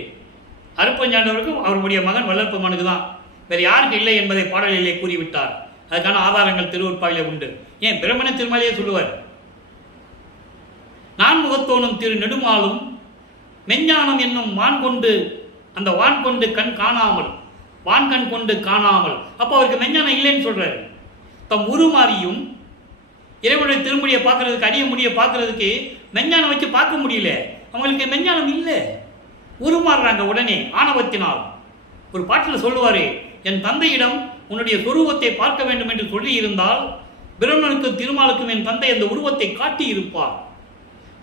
அருப்பஞ்சாண்டவருக்கும் அவருடைய மகன் வல்லற்பெருமானுக்கு தான், வேறு யாருக்கு இல்லை என்பதை பாடலிலே கூறிவிட்டார். அதுக்கான ஆதாரங்கள் திருவருட்பாவிலே உண்டு. ஏன் பிரம்மண திருமலையே சொல்லுவார், நான் முகத்தோனும் திரு நெடுமாலும் மெஞ்ஞானம் என்னும் அந்த வான் கொண்டு கண் காணாமல், வான்கண் கொண்டு காணாமல். அப்போ அவருக்கு மெஞ்ஞானம் இல்லைன்னு சொல்றாரு. தம் உருமாறியும் இறைவனுடைய திருமுடியை பார்க்கறதுக்கு, அடிய முடியை பார்க்கறதுக்கு மெஞ்ஞானம் வச்சு பார்க்க முடியல. அவங்களுக்கு மெஞ்ஞானம் இல்லை, உருமாறுறாங்க உடனே ஆணவத்தினால். ஒரு பாட்டில் சொல்லுவாரு, என் தந்தையிடம் உன்னுடைய சொரூபத்தை பார்க்க வேண்டும் என்று சொல்லி இருந்தால் பிரம்மனுக்கும் திருமாலுக்கும் என் தந்தை அந்த உருவத்தை காட்டி இருப்பார்.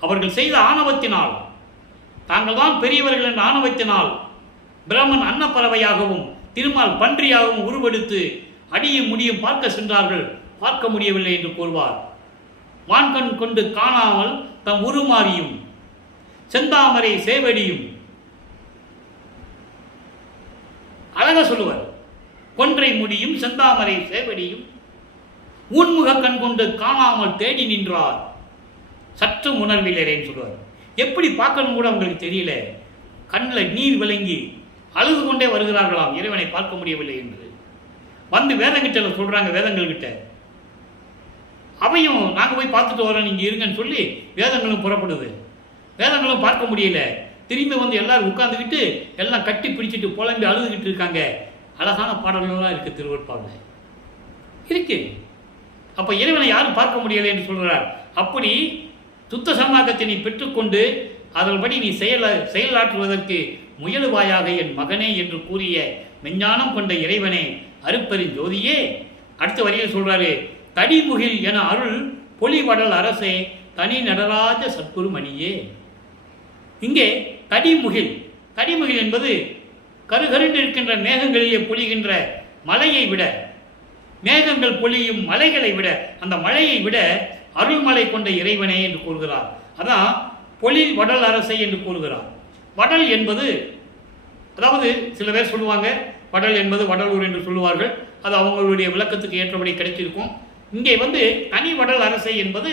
அவர்கள் செய்த ஆணவத்தினால், தாங்கள் தான் பெரியவர்கள் என்ற ஆணவத்தினால் பிரம்மன் அன்னப்பறவையாகவும் திருமால் பன்றியாகவும் உருவெடுத்து அடியும் முடியும் பார்க்க சென்றார்கள், பார்க்க முடியவில்லை என்று கூறுவார். வான்கண் கொண்டு காணாமல் தம் உருமாறியும் செந்தாமரை சேவடியும் அழக சொல்லுவார். கொன்றை முடியும் செந்தாமரை சேவடியும் ஊன்முக கண் கொண்டு காணாமல் தேடி நின்றார், சற்று உணர்வில்லைன்னு சொல்லுவார். எப்படி பார்க்கணும் கூட அவங்களுக்கு தெரியல, கண்ணில் நீர் விளங்கி அழுது கொண்டே வருகிறார்களாம், இறைவனை பார்க்க முடியவில்லை என்று. வந்து வேதங்கிட்ட சொல்றாங்க, வேதங்கள் கிட்ட. அவையும் நாங்கள் போய் பார்த்துட்டு வரோம், நீங்கள் இருங்கன்னு சொல்லி வேதங்களும் புறப்படுது. வேதங்களும் பார்க்க முடியல. திரும்பி வந்து எல்லாரும் உட்கார்ந்துக்கிட்டு எல்லாம் கட்டி பிடிச்சிட்டு புலம்பி அழுதுகிட்டு இருக்காங்க. அழகான பாடல்கள்லாம் இருக்கு திருவருட்பாவில் இருக்கு. அப்போ இறைவனை யாரும் பார்க்க முடியலை என்று சொல்கிறார். அப்படி சுத்த சன்மார்க்கத்தை நீ பெற்றுக்கொண்டு அதன்படி நீ செயலாற்றுவதற்கு முயலுவாயாக என் மகனே என்று கூறிய மெஞ்ஞானம் கொண்ட இறைவனே, அருப்பெருஞ்சோதியே. அடுத்த வரியில் சொல்றாரு, தடிமுகில் என அருள் பொலிவடல் அரசே தனி நடராஜ சத்குருமணியே. இங்கே தடிமுகில் என்பது கருகருண்டு இருக்கின்ற மேகங்களிலே பொழிகின்ற மலையை விட, மேகங்கள் பொழியும் மலைகளை விட, அந்த மலையை விட அருள்மலை கொண்ட இறைவனே என்று கூறுகிறார். அதான் பொழில் வடல் அரசை என்று கூறுகிறார். வடல் என்பது, அதாவது சில பேர் சொல்லுவாங்க வடல் என்பது வடலூர் என்று சொல்லுவார்கள். அது அவங்களுடைய விளக்கத்துக்கு ஏற்றபடி கிடைத்திருக்கும். இங்கே தனி வடல் அரசை என்பது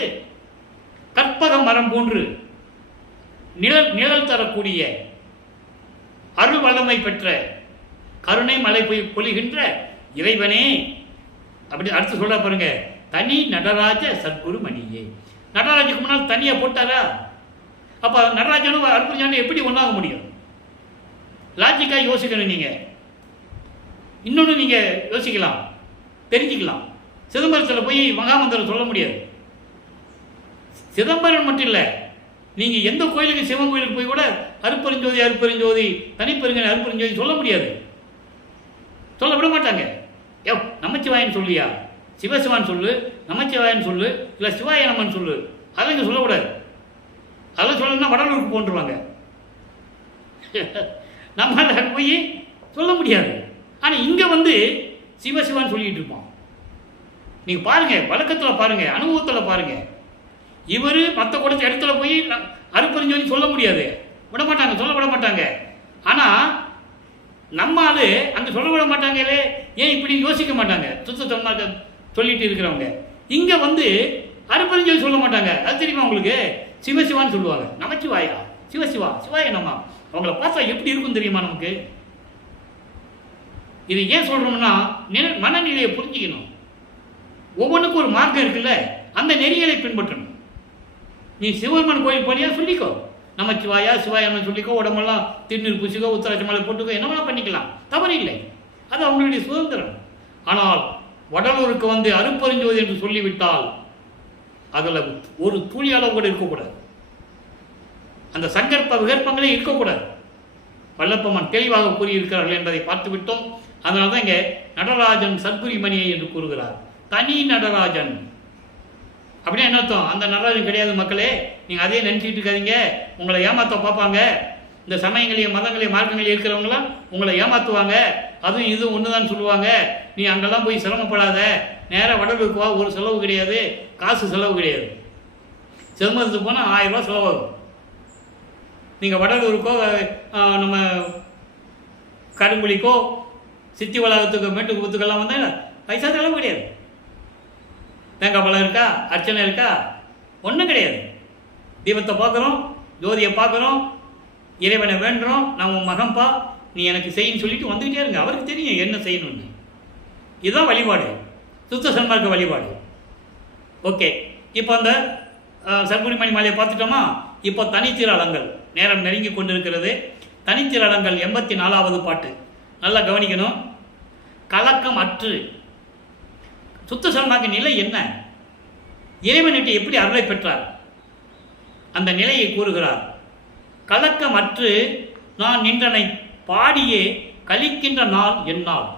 கற்பக மரம் போன்று நிழல் தரக்கூடிய அருள் வல்லமை பெற்ற கருணை மலை பொழிகின்ற இறைவனே. அப்படி அடுத்து சொல்ற பாருங்க, தனி நடராஜ சத்குரு மணியே. நடராஜுக்கு முன்னால் தனியாக போட்டாரா? அப்போ நடராஜனும் அருள்ஞானும் எப்படி ஒன்றாக முடியும்? லாஜிக்காக யோசிக்கணும். நீங்கள் இன்னொன்று நீங்கள் யோசிக்கலாம், தெரிஞ்சுக்கலாம். சிதம்பரத்தில் போய் மகாமந்திரம் சொல்ல முடியாது. சிதம்பரம் மட்டும் இல்லை, நீங்கள் எந்த கோயிலுக்கு, சிவன் கோயிலுக்கு போய் கூட அருப்பெருஞ்சோதி அருப்பெருஞ்சோதி தனிப்பெருங்கன் அருப்பெருஞ்சோதி சொல்ல முடியாது, சொல்ல விட மாட்டாங்க. நமச்சிவாயன்னு சொல்லியா, சிவசிவான்னு சொல்லு, நமச்சிவாயன்னு சொல்லு, இல்லை சிவாய நமன்னு சொல்லு, அதெல்லாம் இங்கே சொல்லக்கூடாது. அதெல்லாம் சொல்லணும்னா வடலூருக்கு போன்றுவாங்க. நம்மளால் போய் சொல்ல முடியாது. ஆனால் இங்கே சிவசிவான்னு சொல்லிட்டு இருப்போம். நீங்கள் பாருங்கள், வழக்கத்தில் பாருங்கள், அனுபவத்தில் பாருங்கள். இவர் மற்ற குறைச்ச இடத்துல போய் அருப்பெருஞ்சோதி சொல்ல முடியாது, விட மாட்டாங்க, சொல்ல விட மாட்டாங்க. ஆனால் நம்மால் அங்கே சொல்ல விட மாட்டாங்களே, ஏன் இப்படி யோசிக்க மாட்டாங்க. சுத்தமாக சொல்லிட்டு இருக்கிறவங்க இங்கே அருப்பெருஞ்சோதி சொல்ல மாட்டாங்க. அது தெரியுமா உங்களுக்கு? சிவசிவான்னு சொல்லுவாங்க. நமச்சிவாயா, சிவசிவா, சிவாய நம்ம. அவங்கள பார்த்தா எப்படி இருக்கும் தெரியுமா நமக்கு? இது ஏன் சொல்கிறோம்னா, மனநிலையை புரிஞ்சுக்கணும். ஒவ்வொன்றுக்கும் ஒரு மார்க்கம் இருக்குல்ல, அந்த நெறிகளை பின்பற்றணும். நீ சிவபெருமான் கோயில் போனியா சொல்லிக்கோ, நமச்சிவாயா சிவாயன்னு சொல்லிக்கோ, உடம்பெல்லாம் திருநீர் பூசிக்கோ, உத்தராட்சி மலை போட்டுக்கோ, என்ன வேணால் பண்ணிக்கலாம், தவறு இல்லை. அது அவங்களுடைய சுதந்திரம். ஆனால் வடலூருக்கு அருப்பெருஞ்சோதி என்று சொல்லிவிட்டால் அதில் ஒரு துளி அளவு கூட இருக்கக்கூடாது. அந்த சங்கற்ப விகற்பங்களே இருக்கக்கூடாது. வல்லப்பம்மன் தெளிவாக கூறியிருக்கிறார்கள் என்பதை பார்த்துவிட்டோம். அதனால தான் இங்கே நடராஜன் சத்குருமணியை என்று கூறுகிறார். தனி நடராஜன் அப்படின்னா என்ன அர்த்தம்? அந்த நடராஜன் கிடையாது மக்களே, நீங்கள் அதே நினச்சிக்கிட்டு இருக்காதீங்க. உங்களை ஏமாற்ற பார்ப்பாங்க. இந்த சமயங்களையும் மதங்களையும் மார்க்கங்களையும் இருக்கிறவங்களாம் உங்களை ஏமாற்றுவாங்க. அதுவும் இதுவும் ஒன்று தான் சொல்லுவாங்க. நீ அங்கெல்லாம் போய் சிரமப்படாத, நேராக வடலூருக்கு வா, ஒரு செலவு கிடையாது, காசு செலவு கிடையாது. சிதம்பரத்துக்கு போனால் 1000 ரூபா செலவாகும். நீங்கள் வடலூருக்கோ நம்ம கருங்குழிக்கோ சித்தி வளாகத்துக்கு மேட்டுக்குப்பத்துக்கெல்லாம் வந்தால் பைசா செலவு கிடையாது. தேங்காய் பழம் இருக்கா, அர்ச்சனை இருக்கா, ஒன்றும் கிடையாது. தீபத்தை பார்க்குறோம், ஜோதியை பார்க்குறோம், இறைவனை வேண்டுறோம், நான் உன் மகன்பா, நீ எனக்கு செய்யின்னு சொல்லிட்டு வந்துக்கிட்டே இருங்க. அவருக்கு தெரியும் என்ன செய்யணும்னு. இதுதான் வழிபாடு, சுத்த சன்மார்க்க வழிபாடு. ஓகே, இப்போ அந்த சத்குருமணி மாலையை பார்த்துட்டோமா? இப்போ தனித்திரளங்கள் நேரம் நெருங்கி கொண்டிருக்கிறது. தனித்திரளங்கள் 84வது பாட்டு நல்லா கவனிக்கணும். கலக்கம் அற்று சுத்த சன்மார்க்க நிலை என்ன? இறைவனிட்டு எப்படி அருளை பெற்றார் அந்த நிலையை கூறுகிறார். கலக்கமற்று நான் நின்றனை பாடியே கலிக்கின்ற நாள் என்னால்.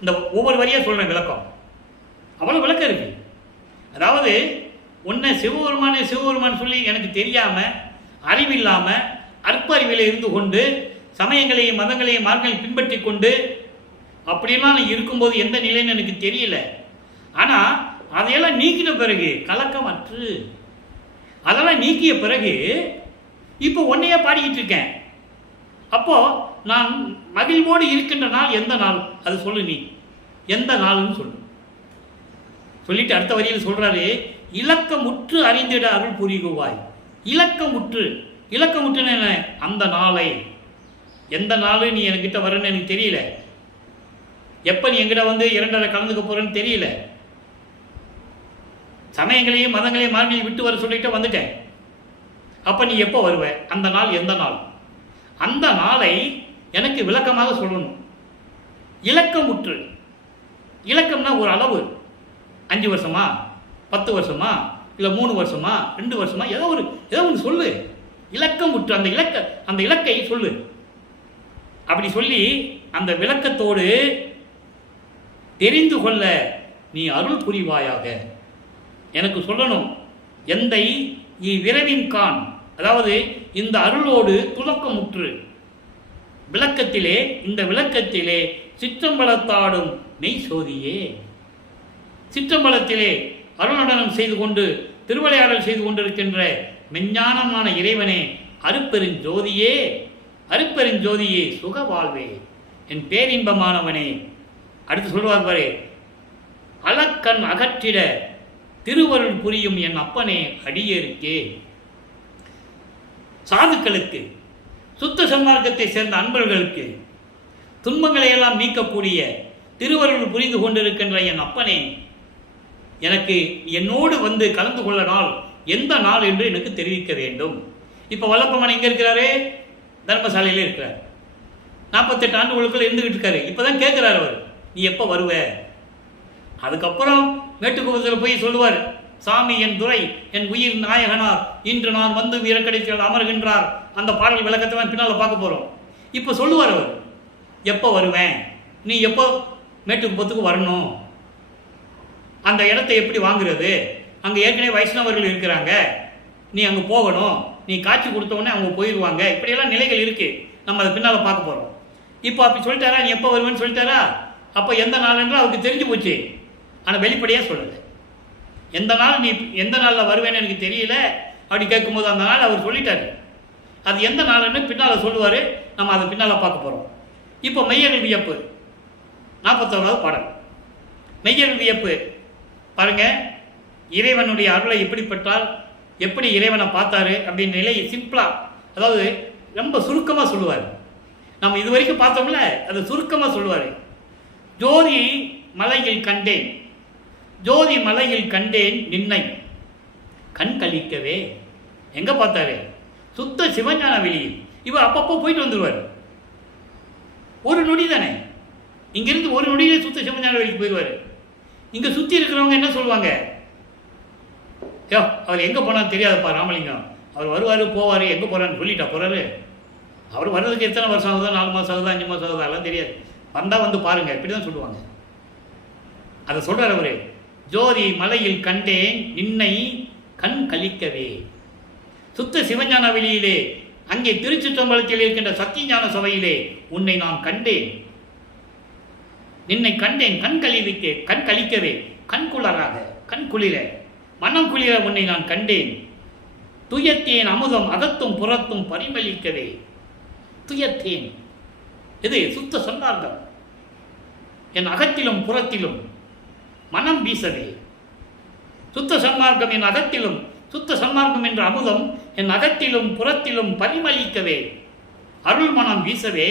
இந்த ஒவ்வொரு வரியாக சொல்கிறேன் விளக்கம், அவ்வளோ விளக்கம் இருக்கு. அதாவது உன்னை சிவபெருமான் சொல்லி எனக்கு தெரியாமல், அறிவில்லாமல், அற்ப அறிவில் இருந்து கொண்டு சமயங்களையும் மதங்களையும் மார்க்கங்களையும் பின்பற்றி கொண்டு அப்படிலாம் இருக்கும்போது எந்த நிலைன்னு எனக்கு தெரியல. ஆனால் அதையெல்லாம் நீக்கின பிறகு கலக்கமற்று அதெல்லாம் நீக்கிய பிறகு இப்போ ஒன்னையே பாடிக்கிட்டு இருக்கேன். அப்போது நான் மகிழ்வோடு இருக்கின்ற நாள் எந்த நாள்? அது சொல்லு, நீ எந்த நாள்னு சொல்லு. சொல்லிட்டு அடுத்த வரியில் சொல்கிறாரு, இலக்கமுற்று அறிந்திட அருள் புரிகுவாய். இலக்கமுற்றுன்னு என்ன? அந்த நாளை, எந்த நாள் நீ என்கிட்ட வரேன்னு எனக்கு தெரியல, எப்போ நீ என்கிட்ட 2.5 கலந்துக்க போகிறேன்னு தெரியல, சமயங்களையும் மதங்களையும் மார்களையும் விட்டு வர சொல்லிட்டு வந்துட்டேன். அப்போ நீ எப்போ வருவ? அந்த நாள் எந்த நாள்? அந்த நாளை எனக்கு விளக்கமாக சொல்லணும். இலக்கமுற்று, இலக்கம்னா ஒரு அளவு, 5 வருஷமா, 10 வருஷமா, இல்லை 3 வருஷமா, 2 வருஷமா, ஏதோ ஒன்று சொல்லு. இலக்கமுற்று அந்த இலக்கை சொல்லு. அப்படி சொல்லி அந்த விளக்கத்தோடு தெரிந்து கொள்ள நீ அருள் புரிவாயாக. எனக்கு சொல்லணும். எந்தை விரைவின் கான், அதாவது இந்த அருளோடு துலக்கமுற்று, விளக்கத்திலே, இந்த விளக்கத்திலே சிற்றம்பலத்தாடும் மெய் சோதியே, சிற்றம்பலத்திலே அருள்நடனம் செய்து கொண்டு திருவிளையாடல் செய்து கொண்டிருக்கின்ற மெஞ்ஞானமான இறைவனே, அருட்பெருஞ்சோதியே, அருட்பெருஞ்சோதியே, சுக வாழ்வே, என் பேரின்பமானவனே. அடுத்து சொல்வார் பாரு, அலக்கண் அகற்றிட திருவருள் புரியும் என் அப்பனே அடியேற்கே. சாதுக்களுக்கு, சுத்த சன்மார்க்கத்தை சேர்ந்த அன்பர்களுக்கு துன்பங்களை எல்லாம் நீக்கக்கூடிய திருவருள் புரிந்து கொண்டிருக்கின்ற என் அப்பனே, எனக்கு என்னோடு வந்து கலந்து கொள்ள நாள் எந்த நாள் என்று எனக்கு தெரிவிக்க வேண்டும். இப்போ வல்லப்பமன் எங்கே இருக்கிறாரு? தர்மசாலையிலே இருக்கிறார். 48 ஆண்டுகளுக்குள்ள இருந்துகிட்டு இருக்காரு. இப்போதான் கேட்குறாரு அவர், நீ எப்போ வருவ? அதுக்கப்புறம் மேட்டுக்குப்பத்தில் போய் சொல்லுவார், சாமி என் துறை என் உயிர் நாயகனார், இன்று நான் வந்து வீரக்கடைசியில் அமர்கின்றார். அந்த பாடல் விளக்கத்தை பின்னால் பார்க்க போகிறோம். இப்போ சொல்லுவார் அவர், எப்போ வருவேன், நீ எப்போ மேட்டுக்குப்பத்துக்கு வரணும், அந்த இடத்த எப்படி வாங்குறது, அங்கே ஏற்கனவே வைஷ்ணவர்கள் இருக்கிறாங்க, நீ அங்கே போகணும், நீ காட்சி கொடுத்தவொடனே அவங்க போயிடுவாங்க. இப்படியெல்லாம் நிலைகள் இருக்குது, நம்ம அதை பின்னால் பார்க்க போகிறோம். இப்போ அப்படி சொல்லிட்டாரா, நீ எப்போ வருவேன்னு சொல்லிட்டாரா? அப்போ எந்த நாள் என்று அவருக்கு தெரிஞ்சு போச்சு. ஆனால் வெளிப்படையாக சொல்லலை. எந்த நாள், நீ எந்த நாளில் வருவேன்னு எனக்கு தெரியல அப்படி கேட்கும்போது அந்த நாள் அவர் சொல்லிட்டார். அது எந்த நாள்னு பின்னால் சொல்லுவார், நம்ம அதை பின்னால் பார்க்க போகிறோம். இப்போ மெய்யறிவு வியப்பு 41வது பாடல். மெய்யறிவு வியப்பு பாருங்க, இறைவனுடைய அருளை எப்படி பெற்றால், எப்படி இறைவனை பார்த்தாரு அப்படின்னு நிலையை சிம்பிளாக, அதாவது ரொம்ப சுருக்கமாக சொல்லுவார். நம்ம இது வரைக்கும் பார்த்தோம்ல, அதை சுருக்கமாக சொல்லுவார். ஜோதி மலையில் கண்டேன், ஜோதி மலையில் கண்டேன் நின்னை கண் கழிக்கவே. எங்கே பார்த்தாரு? சுத்த சிவஞான வெளியில். இவர் அப்பப்போ போயிட்டு வந்துடுவார். ஒரு நொடி தானே, இங்கிருந்து ஒரு நொடியிலே சுத்த சிவஞான வெளிக்கு போயிடுவார். இங்கே சுற்றி இருக்கிறவங்க என்ன சொல்லுவாங்க? யோ, அவர் எங்கே போனான்னு தெரியாதப்பா ராமலிங்கம், அவர் வருவார் போவார், எங்கே போகிறான்னு சொல்லிட்டா போகிறாரு. அவர் வர்றதுக்கு எத்தனை வருஷம் ஆகுதா, 4 மாதம் ஆகுதா, 5 மாதம் ஆகுதா, எல்லாம் தெரியாது. வந்தால் வந்து பாருங்கள், இப்படி தான் சொல்லுவாங்க. அதை சொல்கிறார் அவரு, ஜோதி மலையில் கண்டேன் நின்னை கண் கழிக்கவே. சுத்த சிவஞான வெளியிலே, அங்கே திருச்சிற்றம்பலத்தில் இருக்கின்ற சத்தியஞான சபையிலே உன்னை நான் கண்டேன், நின்னை கண்டேன் கண் கழிக்கவே, கண் குளராக, கண் குளிர, மனம் குளிர உன்னை நான் கண்டேன். துயத்தேன் அமுதம் அகத்தும் புறத்தும் பரிமளிக்கவே. துயத்தேன், இது சுத்த சன்மார்க்கம், என் அகத்திலும் புறத்திலும் மனம் வீசவே. சுத்த சன்மார்க்கம் என் அகத்திலும், சுத்த சன்மார்க்கம் என்ற அமுதம் என் அகத்திலும் புறத்திலும் பரிமளிக்கவே. அருள் மனம் வீசவே,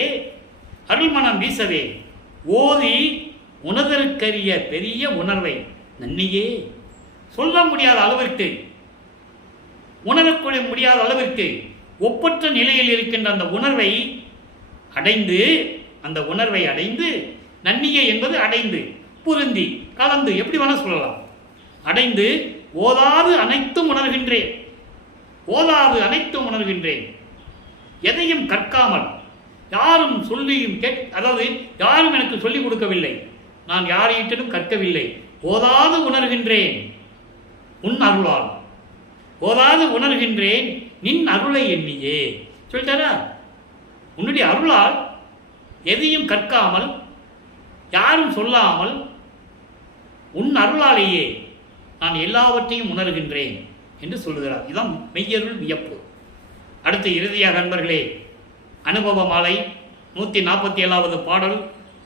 அருள் மனம் வீசவே. ஓதி உணர்தற்கரிய பெரிய உணர்வை நன்னியே, சொல்ல முடியாத அளவிற்கு, உணரக்கூடிய முடியாத அளவிற்கு ஒப்பற்ற நிலையில் இருக்கின்ற அந்த உணர்வை அடைந்து, அந்த உணர்வை அடைந்து, நன்னியே என்பது அடைந்து, புரிந்தி, கலந்து, எப்படி வேணா சொல்லலாம். அடைந்து ஓதாது அனைத்தும் உணர்கின்றேன், ஓதாது அனைத்தும் உணர்கின்றேன். எதையும் கற்காமல், யாரும் சொல்லியும் அதாவது யாரும் எனக்கு சொல்லிக் கொடுக்கவில்லை, நான் யாரையிட்டும் கற்கவில்லை, ஓதாது உணர்கின்றேன் உன் அருளால், ஓதாது உணர்கின்றேன் நின் அருளை எண்ணியே. சொல்லிட்டாரா? உன்னுடைய அருளால் எதையும் கற்காமல், யாரும் சொல்லாமல், உன் அருளாலேயே நான் எல்லாவற்றையும் உணர்கின்றேன் என்று சொல்லுகிறார். இதுதான் மெய்யருள் வியப்பு. அடுத்து இறுதியாக அன்பர்களே, அனுபவ மாலை 147வது பாடல்,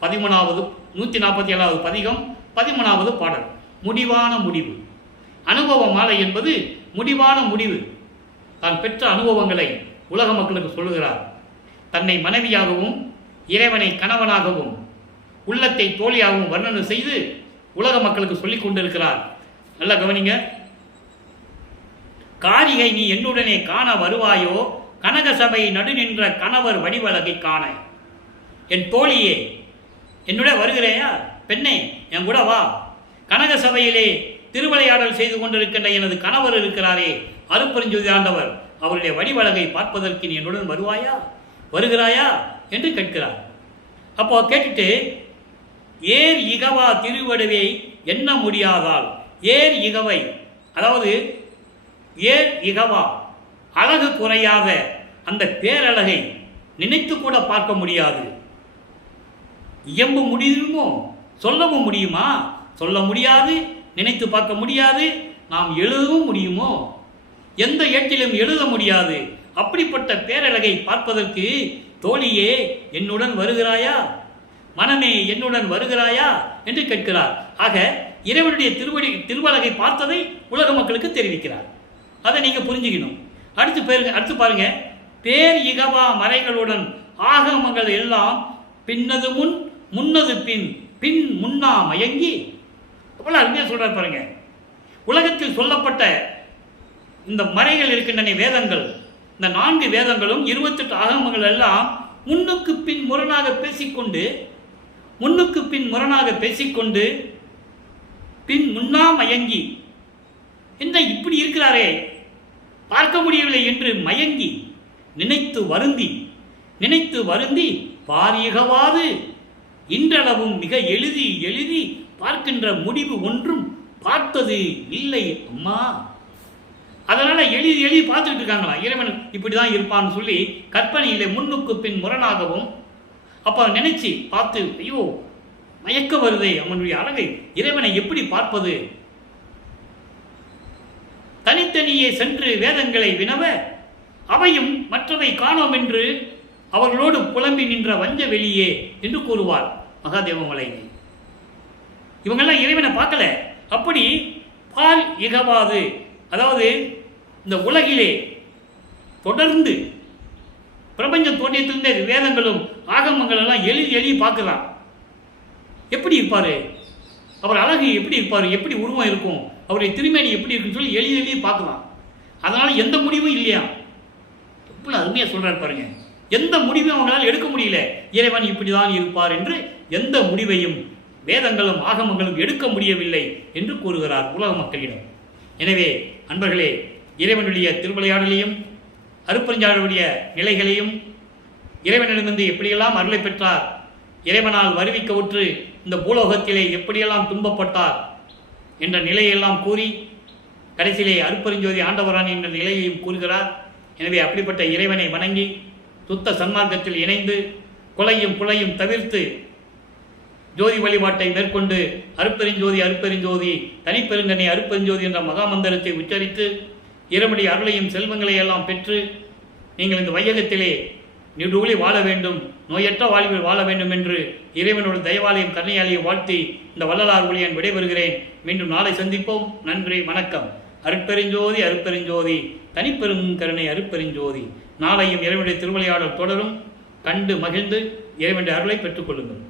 147வது பதிகம், 13வது பாடல், முடிவான முடிவு. அனுபவ மாலை என்பது முடிவான முடிவு. தான் பெற்ற அனுபவங்களை உலக மக்களுக்கு சொல்லுகிறார். தன்னை மனைவியாகவும், இறைவனை கணவனாகவும், உள்ளத்தை தோழியாகவும் வர்ணனை செய்து உலக மக்களுக்கு சொல்லிக் கொண்டிருக்கிறார். நல்லா கவனிங்க. காரிகை நீ என்னுடனே காண வருவாயோ, கனக சபை நடு நின்ற கணவர் வடிவழகை காண. என் தோழியே, என்னுடைய வருகிறேயா? பெண்ணே, என் கூட வா. கனக சபையிலே திருவிளையாடல் செய்து கொண்டிருக்கின்ற எனது கணவர் இருக்கிறாரே, அருட்பெருஞ்சோதி ஆண்டவர், அவருடைய வடிவழகை பார்ப்பதற்கு நீ என்னுடன் வருவாயா, வருகிறாயா என்று கேட்கிறார். அப்போ கேட்டுட்டு, ஏர் இகவா திருவடுவை எண்ண முடியாதால், ஏர் இகவை, அதாவது ஏர் இகவா, அழகு குறையாத அந்த பேரழகை நினைத்து கூட பார்க்க முடியாது. இயம்ப முடியுமோ? சொல்லவும் முடியுமா? சொல்ல முடியாது, நினைத்து பார்க்க முடியாது. நாம் எழுதவும் முடியுமோ? எந்த ஏட்டிலும் எழுத முடியாது. அப்படிப்பட்ட பேரழகை பார்ப்பதற்கு தோழியே என்னுடன் வருகிறாயா, மனமே என்னுடன் வருகிறாயா என்று கேட்கிறார். ஆக இறைவனுடைய திருவழகை பார்த்ததை உலக மக்களுக்கு தெரிவிக்கிறார். அதை நீங்க புரிஞ்சுக்கணும். அடுத்து பாருங்க, பேர் இகவா மறைகளுடன் ஆகமங்கள் எல்லாம் பின்னது முன் முன்னது பின் பின் முன்னா மயங்கி. அவ்வளவு அருமையா சொல்றார் பாருங்க. உலகத்தில் சொல்லப்பட்ட இந்த மறைகள் இருக்கின்றன வேதங்கள், இந்த 4 வேதங்களும் 28 ஆகமங்கள் எல்லாம் முன்னுக்கு பின் முரணாக பேசிக்கொண்டு பின் முன்னா மயங்கி. என்ன இப்படி இருக்கிறாரே, பார்க்க முடியவில்லை என்று மயங்கி நினைத்து வருந்தி பாரியகவாது இன்றளவும் மிக எழுதி பார்க்கின்ற முடிவு ஒன்றும் பார்த்தது இல்லை அம்மா. அதனால எழுதி பார்த்துக்கிட்டு இருக்காங்களா, இறைவன் இப்படிதான் இருப்பான்னு சொல்லி கற்பனையிலே முன்னுக்கு பின் முரணாகவும். அப்ப நினைச்சு பார்த்து ஐயோ மயக்க வருதே அவனுடைய அழகை, இறைவனை எப்படி பார்ப்பது? தனித்தனியே சென்று வேதங்களை வினவ அவையும் மற்றவை காணோம் என்று அவர்களோடு புலம்பி நின்ற வஞ்ச வெளியே என்று கூறுவார் மகாதேவமலை. இவங்கெல்லாம் இறைவனை பார்க்கல. அப்படி பால் இகவாது, அதாவது இந்த உலகிலே தொடர்ந்து பிரபஞ்சம் தோன்றியத்திலிருந்தே வேதங்களும் ஆகமங்கள் எல்லாம் எழுதி பார்க்கலாம். எப்படி இருப்பாரு அவர், அழகு எப்படி இருப்பாரு, எப்படி உருவம் இருக்கும், அவருடைய திருமேனி எப்படி இருக்குன்னு சொல்லி எழுதி பார்க்கலாம். அதனால எந்த முடிவும் இல்லையா. எப்படி அருமையா சொல்றாரு பாருங்க. எந்த முடிவும் அவங்களால் எடுக்க முடியல, இறைவன் இப்படிதான் இருப்பார் என்று எந்த முடிவையும் வேதங்களும் ஆகமங்களும் எடுக்க முடியவில்லை என்று கூறுகிறார் உலக மக்களிடம். எனவே அன்பர்களே, இறைவனுடைய திருவிளையாடலையும் அருட்பெருஞ்சாண்டவருடைய நிலைகளையும், இறைவனிடமிருந்து எப்படியெல்லாம் அருளை பெற்றார், இறைவனால் வருவிக்க உற்று இந்த பூலோகத்திலே எப்படியெல்லாம் துன்பப்பட்டார் என்ற நிலையெல்லாம் கூறி கடைசியிலே அருட்பெருஞ்சோதி ஆண்டவரான் என்ற நிலையையும் கூறுகிறார். எனவே அப்படிப்பட்ட இறைவனை வணங்கி சுத்த சன்மார்க்கத்தில் இணைந்து கொலையும் புலையும் தவிர்த்து ஜோதி வழிபாட்டை மேற்கொண்டு அருட்பெருஞ்சோதி தனிப்பெருங்கனை அருட்பெருஞ்சோதி என்ற மகாமந்திரத்தை உச்சரித்து இறைவனுடைய அருளையும் செல்வங்களை எல்லாம் பெற்று நீங்கள் இந்த வையகத்திலே நெடுவழி வாழ வேண்டும், நோயற்ற வாழ்வில் வாழ வேண்டும் என்று இறைவனோட தயவாலயம் கருணையாலையும் வாழ்த்தி இந்த வள்ளலார் ஒளியன் விடைபெறுகிறேன். மீண்டும் நாளை சந்திப்போம். நன்றி, வணக்கம். அருட்பெருஞ்சோதி தனிப்பெருங்கருணை அருட்பெருஞ்சோதி. நாளையும் இறைவனுடைய திருவிளையாடல் தொடரும். கண்டு மகிழ்ந்து இறைவனுடைய அருளை பெற்றுக் கொள்ளுங்கள்.